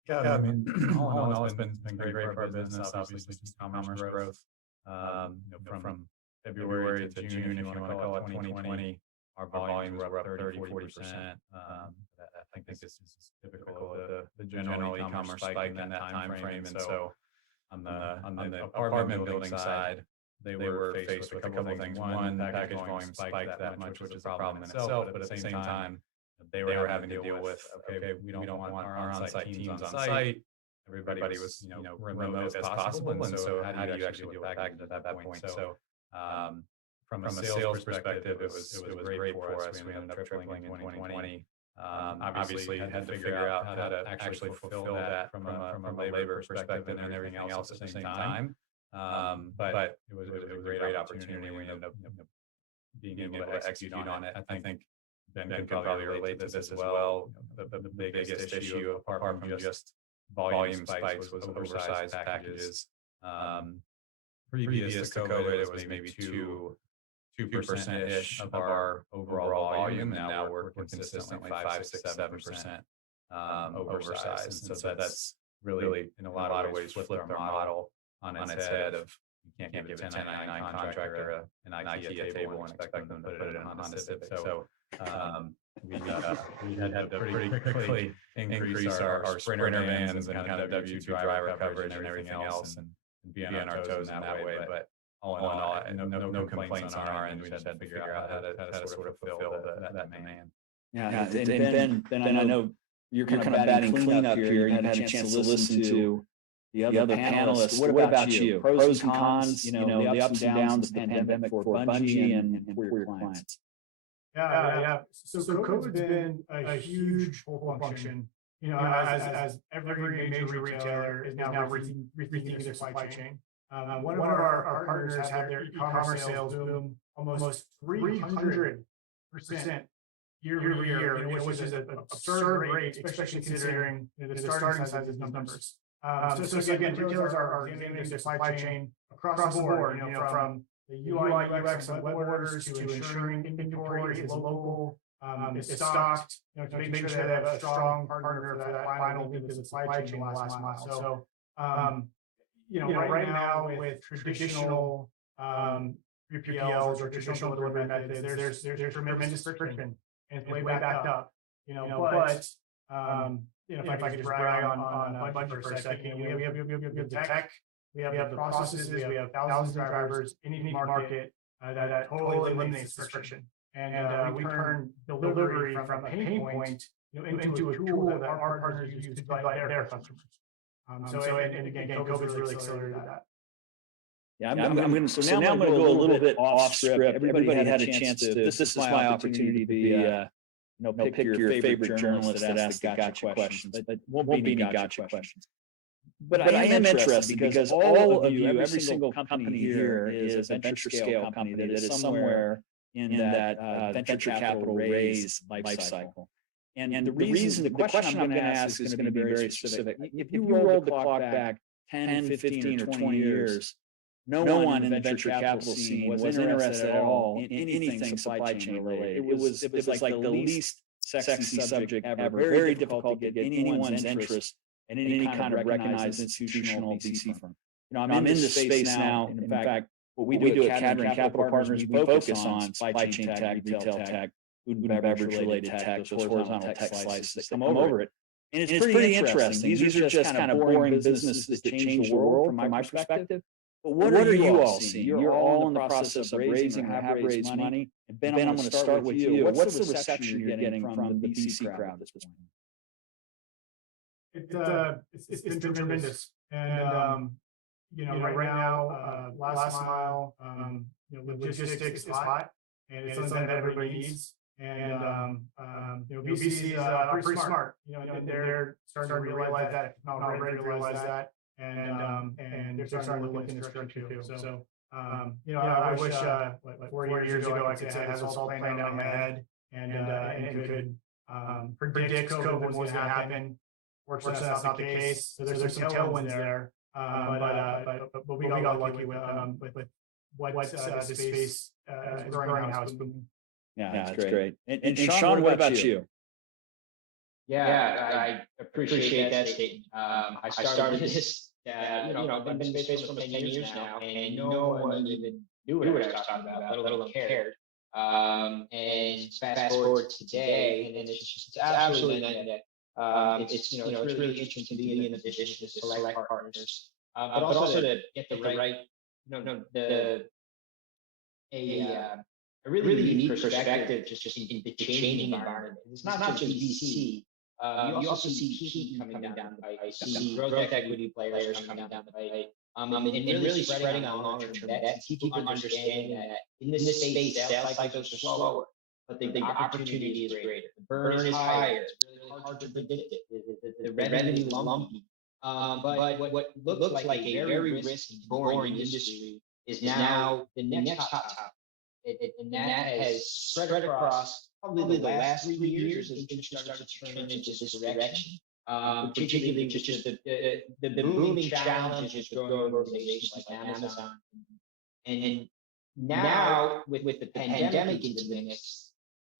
Yeah, I mean, all in all, it's been great for our business. Obviously, e-commerce growth. From February to June, if you want to call it 2020, our volumes were up 30-40%. I think this is typical of the general e-commerce spike in that time frame. And so on the apartment building side, they were faced with a couple of things. One, package volume spiked that much, which is a problem in itself. But at the same time, they were having to deal with, okay, we don't want our on-site teams on site. Everybody was, remote as possible. And so how do you actually deal with packages at that point? So from a sales perspective, it was great for us. We ended up tripling in 2020. Obviously, had to figure out how to actually fulfill that from a labor perspective and everything else at the same time. But it was a great opportunity. We ended up being able to execute on it. I think Ben can probably relate to this as well. The biggest issue, apart from just volume spikes, was oversized packages. Previous to COVID, it was maybe 2%-ish of our overall volume, and now we're consistently 5, 6, 7% oversized. And so that's really, in a lot of ways, flipped our model on its head of you can't give a 1099 contractor an IKEA table and expect them to put it on a Civic. So we had to pretty quickly increase our Sprinter vans and kind of W2 driver coverage and everything else and be on our toes in that way. But all in all, no complaints on our end. We just had to figure out how to sort of fulfill that demand. Yeah, and Ben, I know you're kind of batting cleanup here. You had a chance to listen to the other panelists. What about you? Pros and cons, the ups and downs of the pandemic for Bungii and for your clients. Yeah. So COVID's been a huge pull function. As every major retailer is now rethinking their supply chain. One of our partners had their e-commerce sales boom almost 300% year-over-year, which is an absurd rate, especially considering the starting size of these numbers. So again, retailers are examining their supply chain across the board, from the UI, UX of web orders to ensuring inventory is local, is stocked, to make sure they have a strong partner for that final bit of the supply chain last mile. So, right now with traditional 3PLs or traditional delivery methods, there's tremendous friction, and it's way backed up. But if I could just brag on Bungii for a second, we have the tech, we have the processes, we have thousands of drivers in each market that totally eliminates this friction. and we turn delivery from a pain point, into a tool that our partners use to delight their customers. And again, COVID's really accelerated that. Yeah, I'm going to. So now I'm going to go a little bit off script. Everybody had a chance to. This is my opportunity to be, pick your favorite journalist that asks the gotcha questions. But won't be any gotcha questions. But I am interested because all of you, every single company here is a venture scale company that is somewhere in that venture capital raise life cycle. And the reason, the question I'm going to ask is going to be very specific. If you rolled the clock back 10, 15, or 20 years, no one in the venture capital scene was interested at all in anything supply chain related. It was like the least sexy subject ever. Very difficult to get anyone's interest in any kind of recognized institutional VC firm. I'm in this space now. In fact, what we do at Cadre Capital Partners, we focus on supply chain tech, retail tech, food and beverage related tech, those horizontal tech slices that come over it. And it's pretty interesting. These are just kind of boring businesses that change the world from my perspective. But what are you all seeing? You're all in the process of raising or have raised money. And Ben, I'm going to start with you. What's the reception you're getting from the VC crowd at this point? It's been tremendous. And, right now, last mile, logistics is hot, and it's something that everybody needs. And, VC is pretty smart, and they're starting to realize that, not already realize that. And they're starting to look in this direction too. So, I wish, 4 years ago, I could say I had this all planned out in my head and could predict COVID was going to happen. Fortunately, that's not the case. So there's some tailwinds there. But we got lucky with what the space is growing, how it's booming. Yeah, that's great. And Sean, what about you? Yeah, I appreciate that statement. I started this, I've been in space for 10 years now, and no one even knew what I was talking about, let alone cared. And fast forward today, and it's absolutely night and day. It's really interesting to be in the position to select partners, but also to get the right, a really unique perspective just in the changing environment. It's not just VC. You also see PE coming down the pipe. You see growth equity players coming down the pipe. And really spreading on longer-term bets. People understand that in this space, sales cycles are slower, but the opportunity is greater. The burn is higher. It's really hard to predict it. The revenue is lumpy. But what looks like a very risky, boring industry is now the next hot topic. And that has spread across probably the last 3 years as things started to turn into this direction. Particularly just the booming challenges with growing organizations like Amazon. And now with the pandemic into the mix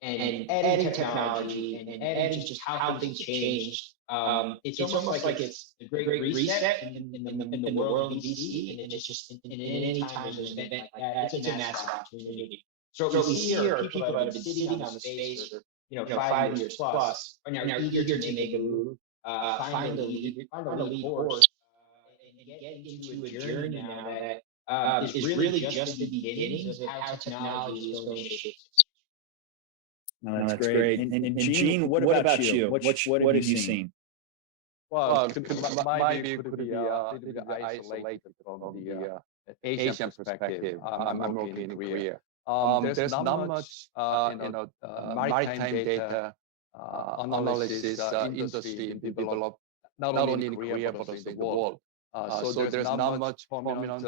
and adding technology and adding just how things changed, it's almost like it's a great reset in the world of VC, and it's just in any time there's an event like that, it's a massive opportunity. So what we see are people that have been sitting on the space for 5 years plus are now eager to make a move, find a lead horse, and get into a journey now that is really just the beginnings of how technology is going to shape. No, that's great. And Gene, what about you? What have you seen? Well, my view could be a little isolated from the Asian perspective. I'm working in Korea. There's not much, maritime data analysis industry developed not only in Korea but also in the world. So there's not much prominent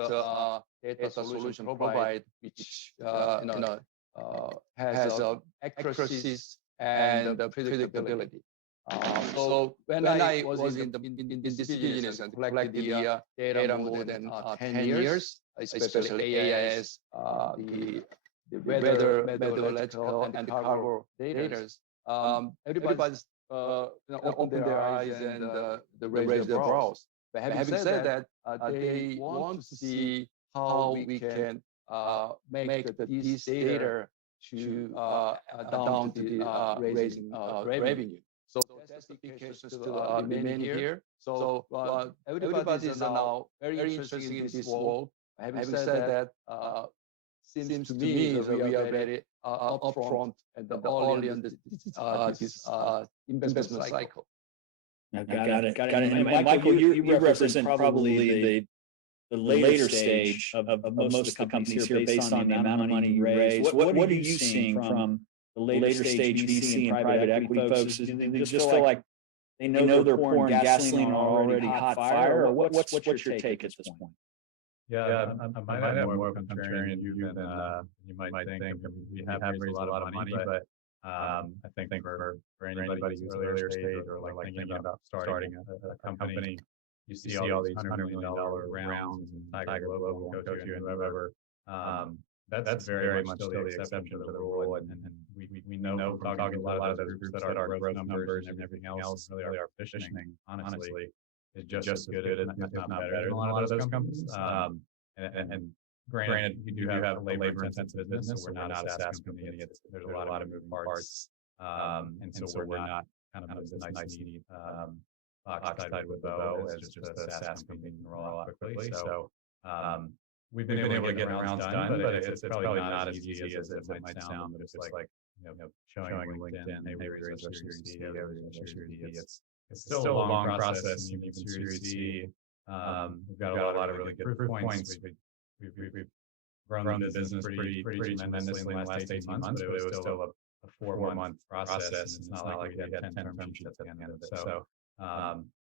data solution provided which has accuracies and predictability. So when I was in this business and collected the data more than 10 years, especially AIS, the weather, meteorological, and cargo data, everybody's opened their eyes and raised their brows. But having said that, they want to see how we can make these data to down to the raising revenue. So that's the implications to remain here. So everybody is now very interested in this world. Having said that, seems to me that we are very upfront and early in this investment cycle. Got it. And Michael, you represent probably the later stage of most of the companies here based on the amount of money you raise. What are you seeing from the later stage VC and private equity folks? Do they just feel like they know they're pouring gasoline on already hot fire? Or what's your take at this point? Yeah, I might have more contrarian view than you might think. I mean, we have raised a lot of money, but I think for anybody who's earlier stage or like thinking about starting a company, you see all these $100 million rounds and Tiger Global and Coach and whoever. That's very much still the exception to the rule, and we know from talking to a lot of those groups that our growth numbers and everything else, really our positioning, honestly, is just as good, if not better than a lot of those companies. And granted, we do have a labor-intensive business, so we're not a SaaS company. There's a lot of moving parts, and so we're not kind of this nice, neat box tied with a bow as just a SaaS company can roll out quickly. So we've been able to get rounds done, but it's probably not as easy as it might sound. But it's like showing LinkedIn, hey, we raised our Series C, it's still a long process. Even Series C, we've got a lot of really good proof points. We've grown the business pretty tremendously in the last 18 months, but it was still a 4-month process. And it's not like we had 10 term sheets at the end of it. So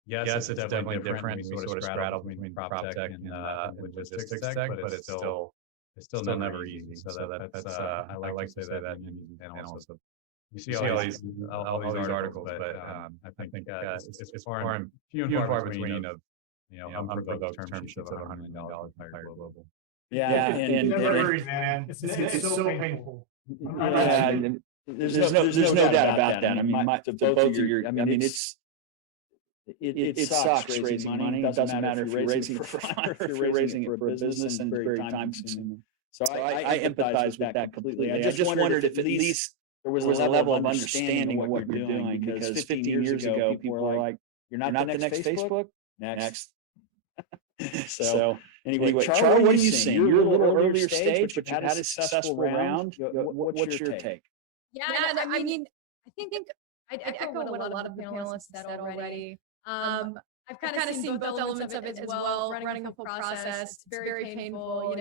yes, it's definitely different. We sort of straddle between prop tech and logistics tech, but it's still never easy. So that's I like to say that in analysis. You see all these articles, but I think it's few and far between of unprovoked term sheets of $100 million higher global. Yeah, and man, it's so painful. Yeah, and there's no doubt about that. I mean, both of your, I mean, it sucks raising money. It doesn't matter if you're raising it for fun or if you're raising it for a business, and it's very time consuming. So I empathize with that completely. I just wondered if at least there was a level of understanding of what you're doing, because 15 years ago, people were like, "You're not the next Facebook? Next." So anyway, Charu, what are you seeing? You're a little earlier stage, but you had a successful round. What's your take? Yeah, I mean, I think I'd echo what a lot of the panelists said already. I've kind of seen both elements of it as well. Running a full process, it's very painful.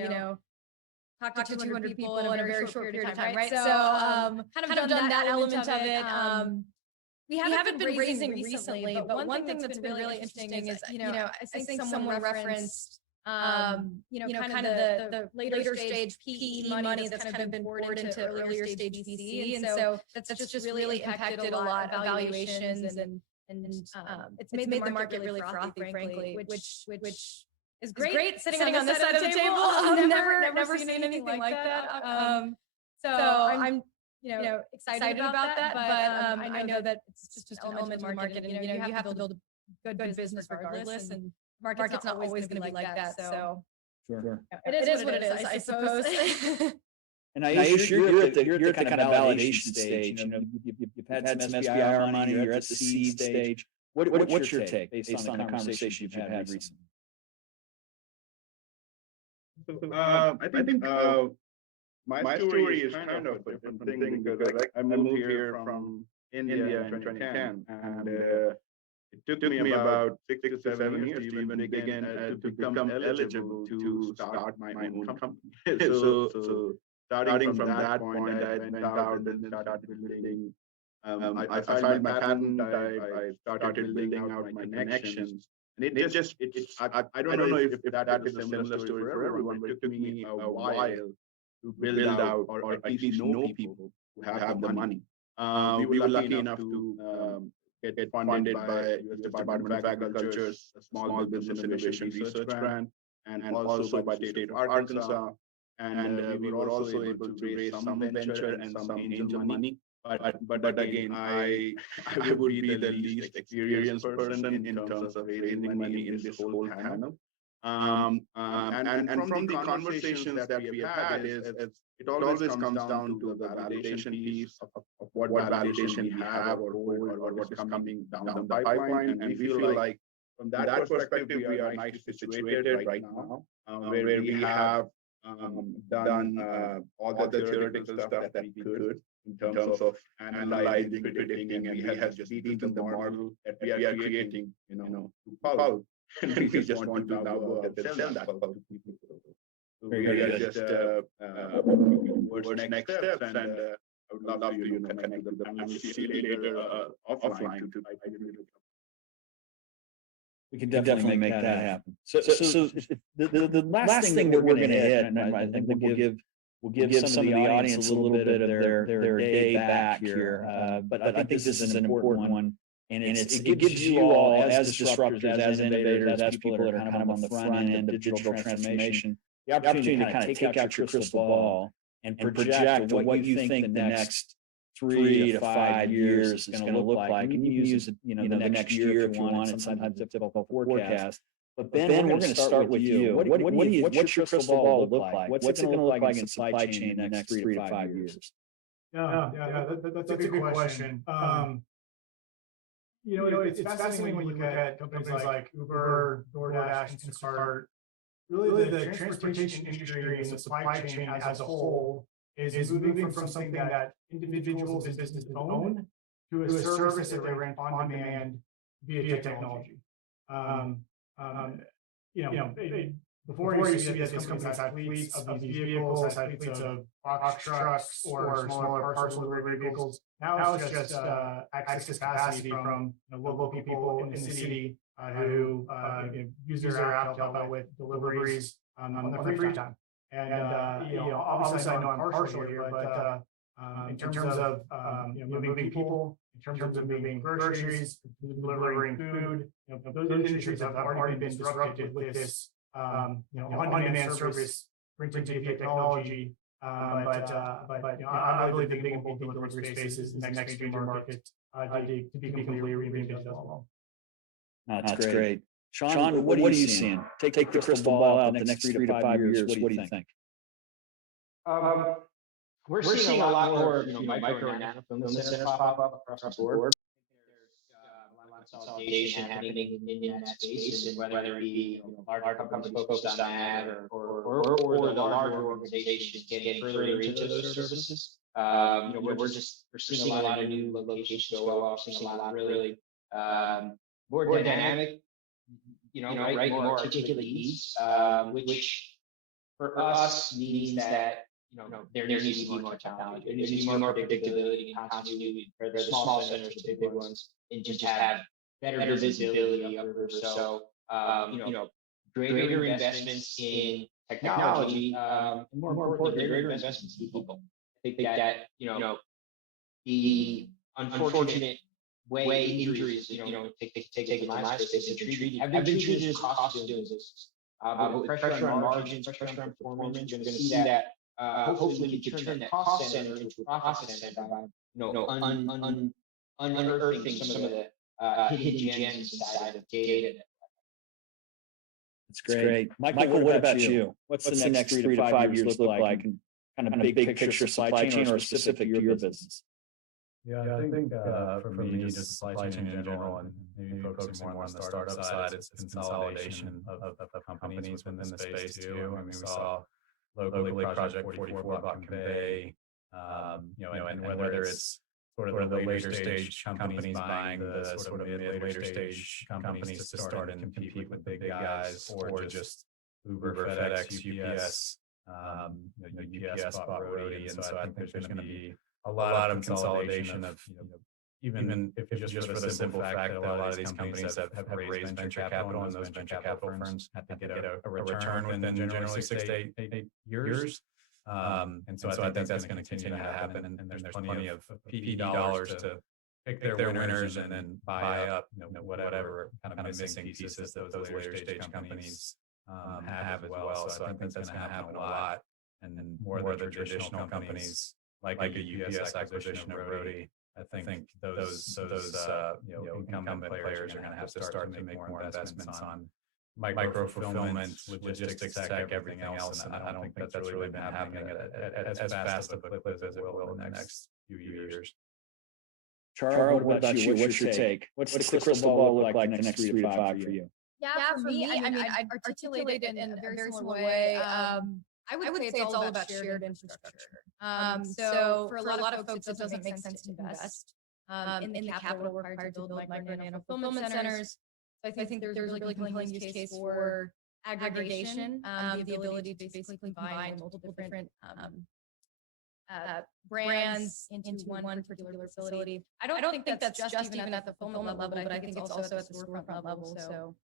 Talk to 200 people in a very short period of time, right? So kind of done that element of it. We haven't been raising recently, but one thing that's been really interesting is, I think someone referenced, kind of the later stage PE money that's kind of been poured into earlier stage VC, and so that's just really impacted a lot of valuations, and it's made the market really frothy, frankly, which is great sitting on this side of the table. I've never seen anything like that. So I'm excited about that, but I know that it's just an element of the market, and you have to build a good business regardless, and market's not always going to be like that. So Sure. It is what it is, I suppose. And Aayush, you're at the kind of validation stage. You've had some SBIR money. You're at the seed stage. What's your take based on the conversations you've had recently? I think my story is kind of a different thing, because I moved here from India in 2010, and it took me about 6 to 7 years to even begin to become eligible to start my own company. So starting from that point, I went out and started building. I filed my patent. I started building out my connections. And I don't know if that is a similar story for everyone, but it took me a while to build out, or at least know people who have the money. We were lucky enough to get funded by U.S. Department of Agriculture's Small Business Innovation Research Grant, and also by the state of Arkansas. And we were also able to raise some venture and some angel money. But again, I would be the least experienced person in terms of raising money in this whole panel. And from the conversations that we have had, it always comes down to the validation piece of what validation we have or hold, or what is coming down the pipeline. And we feel like from that perspective, we are nicely situated right now, where we have done all the theoretical stuff that we could in terms of analyzing, predicting, and we have just beaten the model that we are creating, to pulp. And we just want to now go and sell that pulp to people. So we are just towards next steps, and I would love to connect with the panel later offline to We can definitely make that happen. So the last thing that we're going to hit, and I think we'll give some of the audience a little bit of their day back here. But I think this is an important one, and it gives you all, as disruptors, as innovators, as people that are kind of on the front end of digital transformation, the opportunity to kind of take out your crystal ball and project what you think the next 3 to 5 years is going to look like. And you can use the next year if you want. It's sometimes difficult to forecast. But Ben, we're going to start with you. What's your crystal ball look like? What's it going to look like in supply chain in the next 3 to 5 years? That's a good question. It's fascinating when you look at companies like Uber, DoorDash, and Instacart. Really, the transportation industry and the supply chain as a whole is moving from something that individuals and businesses own to a service that they rent on demand via technology. Before you used to be that these companies had fleets of these vehicles, had fleets of box trucks or smaller parcel delivery vehicles. Now it's just access capacity from local people in the city who use their app to help out with deliveries on their free time. And obviously I know I'm partial here, but in terms of moving people, in terms of moving groceries, delivering food, those industries have already been disrupted with this on-demand service, bring to technology. But I believe the big delivery space is the next major market to be completely reinvented as well. That's great. Sean, what are you seeing? Take the crystal ball out the next 3 to 5 years. What do you think? We're seeing a lot more micro and nano fulfillment centers pop up across the board. There's a lot of consolidation happening in that space, and whether it be large companies focused on that or the larger organizations getting further into those services. We're seeing a lot of new locations go up, seeing a lot of really more dynamic, more articulate needs, which for us means that there needs to be more technology. There needs to be more predictability and continuity for the small centers to the big ones, and just have better visibility of it. So, greater investments in technology, and more importantly, greater investments in people. I think that, the unfortunate way injuries, take my space, have been treated as cost of doing business. But with pressure on margins, pressure on performance, you're going to see that hopefully you can turn that cost center into a profit center by unearthing some of the hidden gems inside of data. That's great. Michael, what about you? What's the next 3 to 5 years look like? And kind of big picture supply chain or specific to your business? Yeah, I think for me, just supply chain in general, and maybe focusing more on the startup side, it's consolidation of companies within the space too. I mean, we saw locally Project 44 bought Convey, and whether it's sort of the later stage companies buying the sort of later stage companies to start and compete with big guys, or just Uber, FedEx, UPS. UPS bought Roadie, and so I think there's going to be a lot of consolidation of, even if it's just for the simple fact that a lot of these companies have raised venture capital, and those venture capital firms have to get a return within generally 6 to 8 years. And so I think that's going to continue to happen. And there's plenty of PE dollars to pick their winners and then buy up, whatever kind of missing pieces that those later stage companies have as well. So I think that's going to happen a lot. And then more of the traditional companies, like a UPS acquisition of Roadie, I think those incumbent players are going to have to start to make more investments on micro fulfillment, logistics, tech, everything else. And I don't think that's really been happening at as fast of a clip as it will in the next few years. Charu, what about you? What's your take? What's the crystal ball look like the next 3 to 5 for you? Yeah, for me, I mean, I articulated it in a very similar way. I would say it's all about shared infrastructure. So for a lot of folks, it doesn't make sense to invest in the capital required to build micro and nano fulfillment centers. So I think there's a really compelling use case for aggregation, the ability to basically combine multiple different brands into one particular facility. I don't think that's just even at the fulfillment level, but I think it's also at the storefront level. So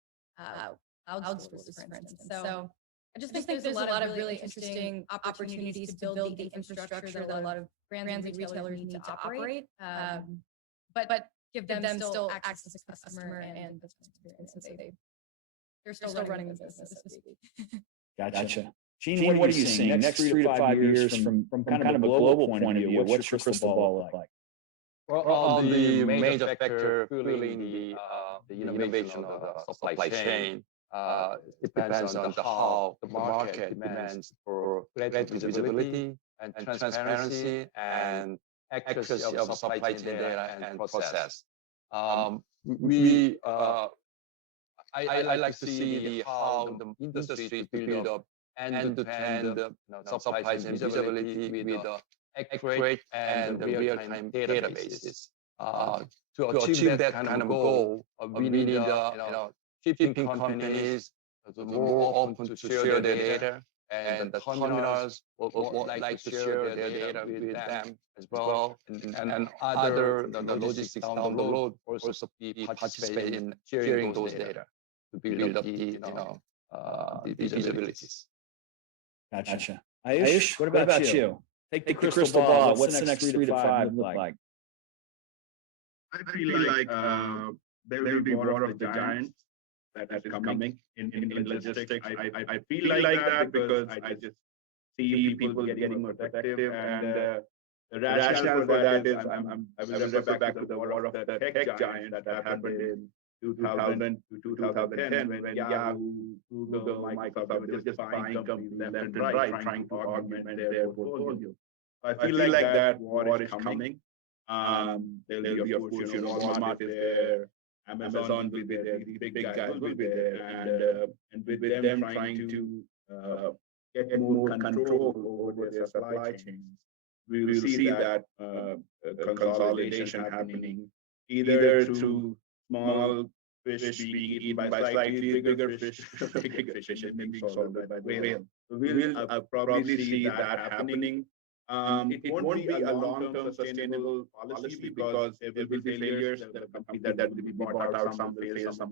cloud stores, for instance. So I just think there's a lot of really interesting opportunities to build the infrastructure that a lot of brands and retailers need to operate, but give them still access to customer and business experience. So they're still running the business. Gotcha. Gene, what are you seeing next 3 to 5 years from kind of a global point of view? What's your crystal ball look like? Well, the major factor fueling the innovation of the supply chain depends on how the market demands for greater visibility and transparency and accuracy of supply chain data and process. I like to see how the industry build up end-to-end supply chain visibility with accurate and real-time databases. To achieve that kind of goal, we need shipping companies more open to share their data, and the terminals would like to share their data with them as well, and other the logistics down the road also participate in sharing those data to build up the visibilities. Gotcha. Aayush, what about you? Take the crystal ball. What's the next 3 to 5 look like? I feel like there will be more of the giants that is coming in logistics. I feel like that because I just see people getting more effective, and the rationale for that is I will refer back to the war of the tech giant that happened in 2000 to 2010 when Yahoo, Google, Microsoft were just buying companies left and right, trying to augment their portfolio. I feel like that war is coming. There'll be, of course, Walmart is there, Amazon will be there, these big guys will be there, and with them trying to get more control over their supply chains, we will see that consolidation happening either through small fish being eaten by slightly bigger fish, bigger fish being swallowed by whale. So we'll probably see that happening. It won't be a long-term sustainable policy because there will be failures. The company that will be bought out, some will fail, some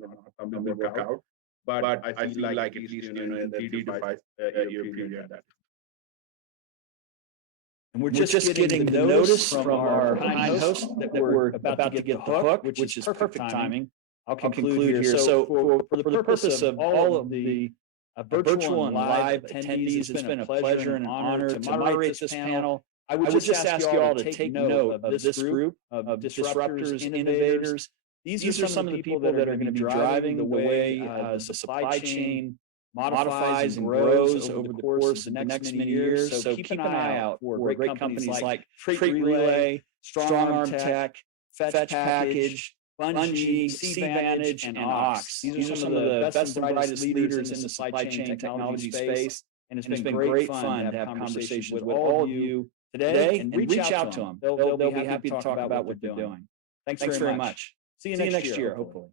will work out. But I feel like at least in the 3 to 5 year period. And we're just getting the notice from our kind host that we're about to get the hook, which is perfect timing. I'll conclude here. So for the purpose of all of the virtual and live attendees, it's been a pleasure and an honor to moderate this panel. I would just ask you all to take note of this group of disruptors, innovators. These are some of the people that are going to be driving the way the supply chain modifies and grows over the course of the next many years. So keep an eye out for great companies like Freight Relay, StrongArm Tech, Fetch Package, Bungii, SeaVantage, and Ox. These are some of the best and brightest leaders in the supply chain technology space. And it's been great fun to have conversations with all of you today, and reach out to them. They'll be happy to talk about what they're doing. Thanks very much. See you next year, hopefully.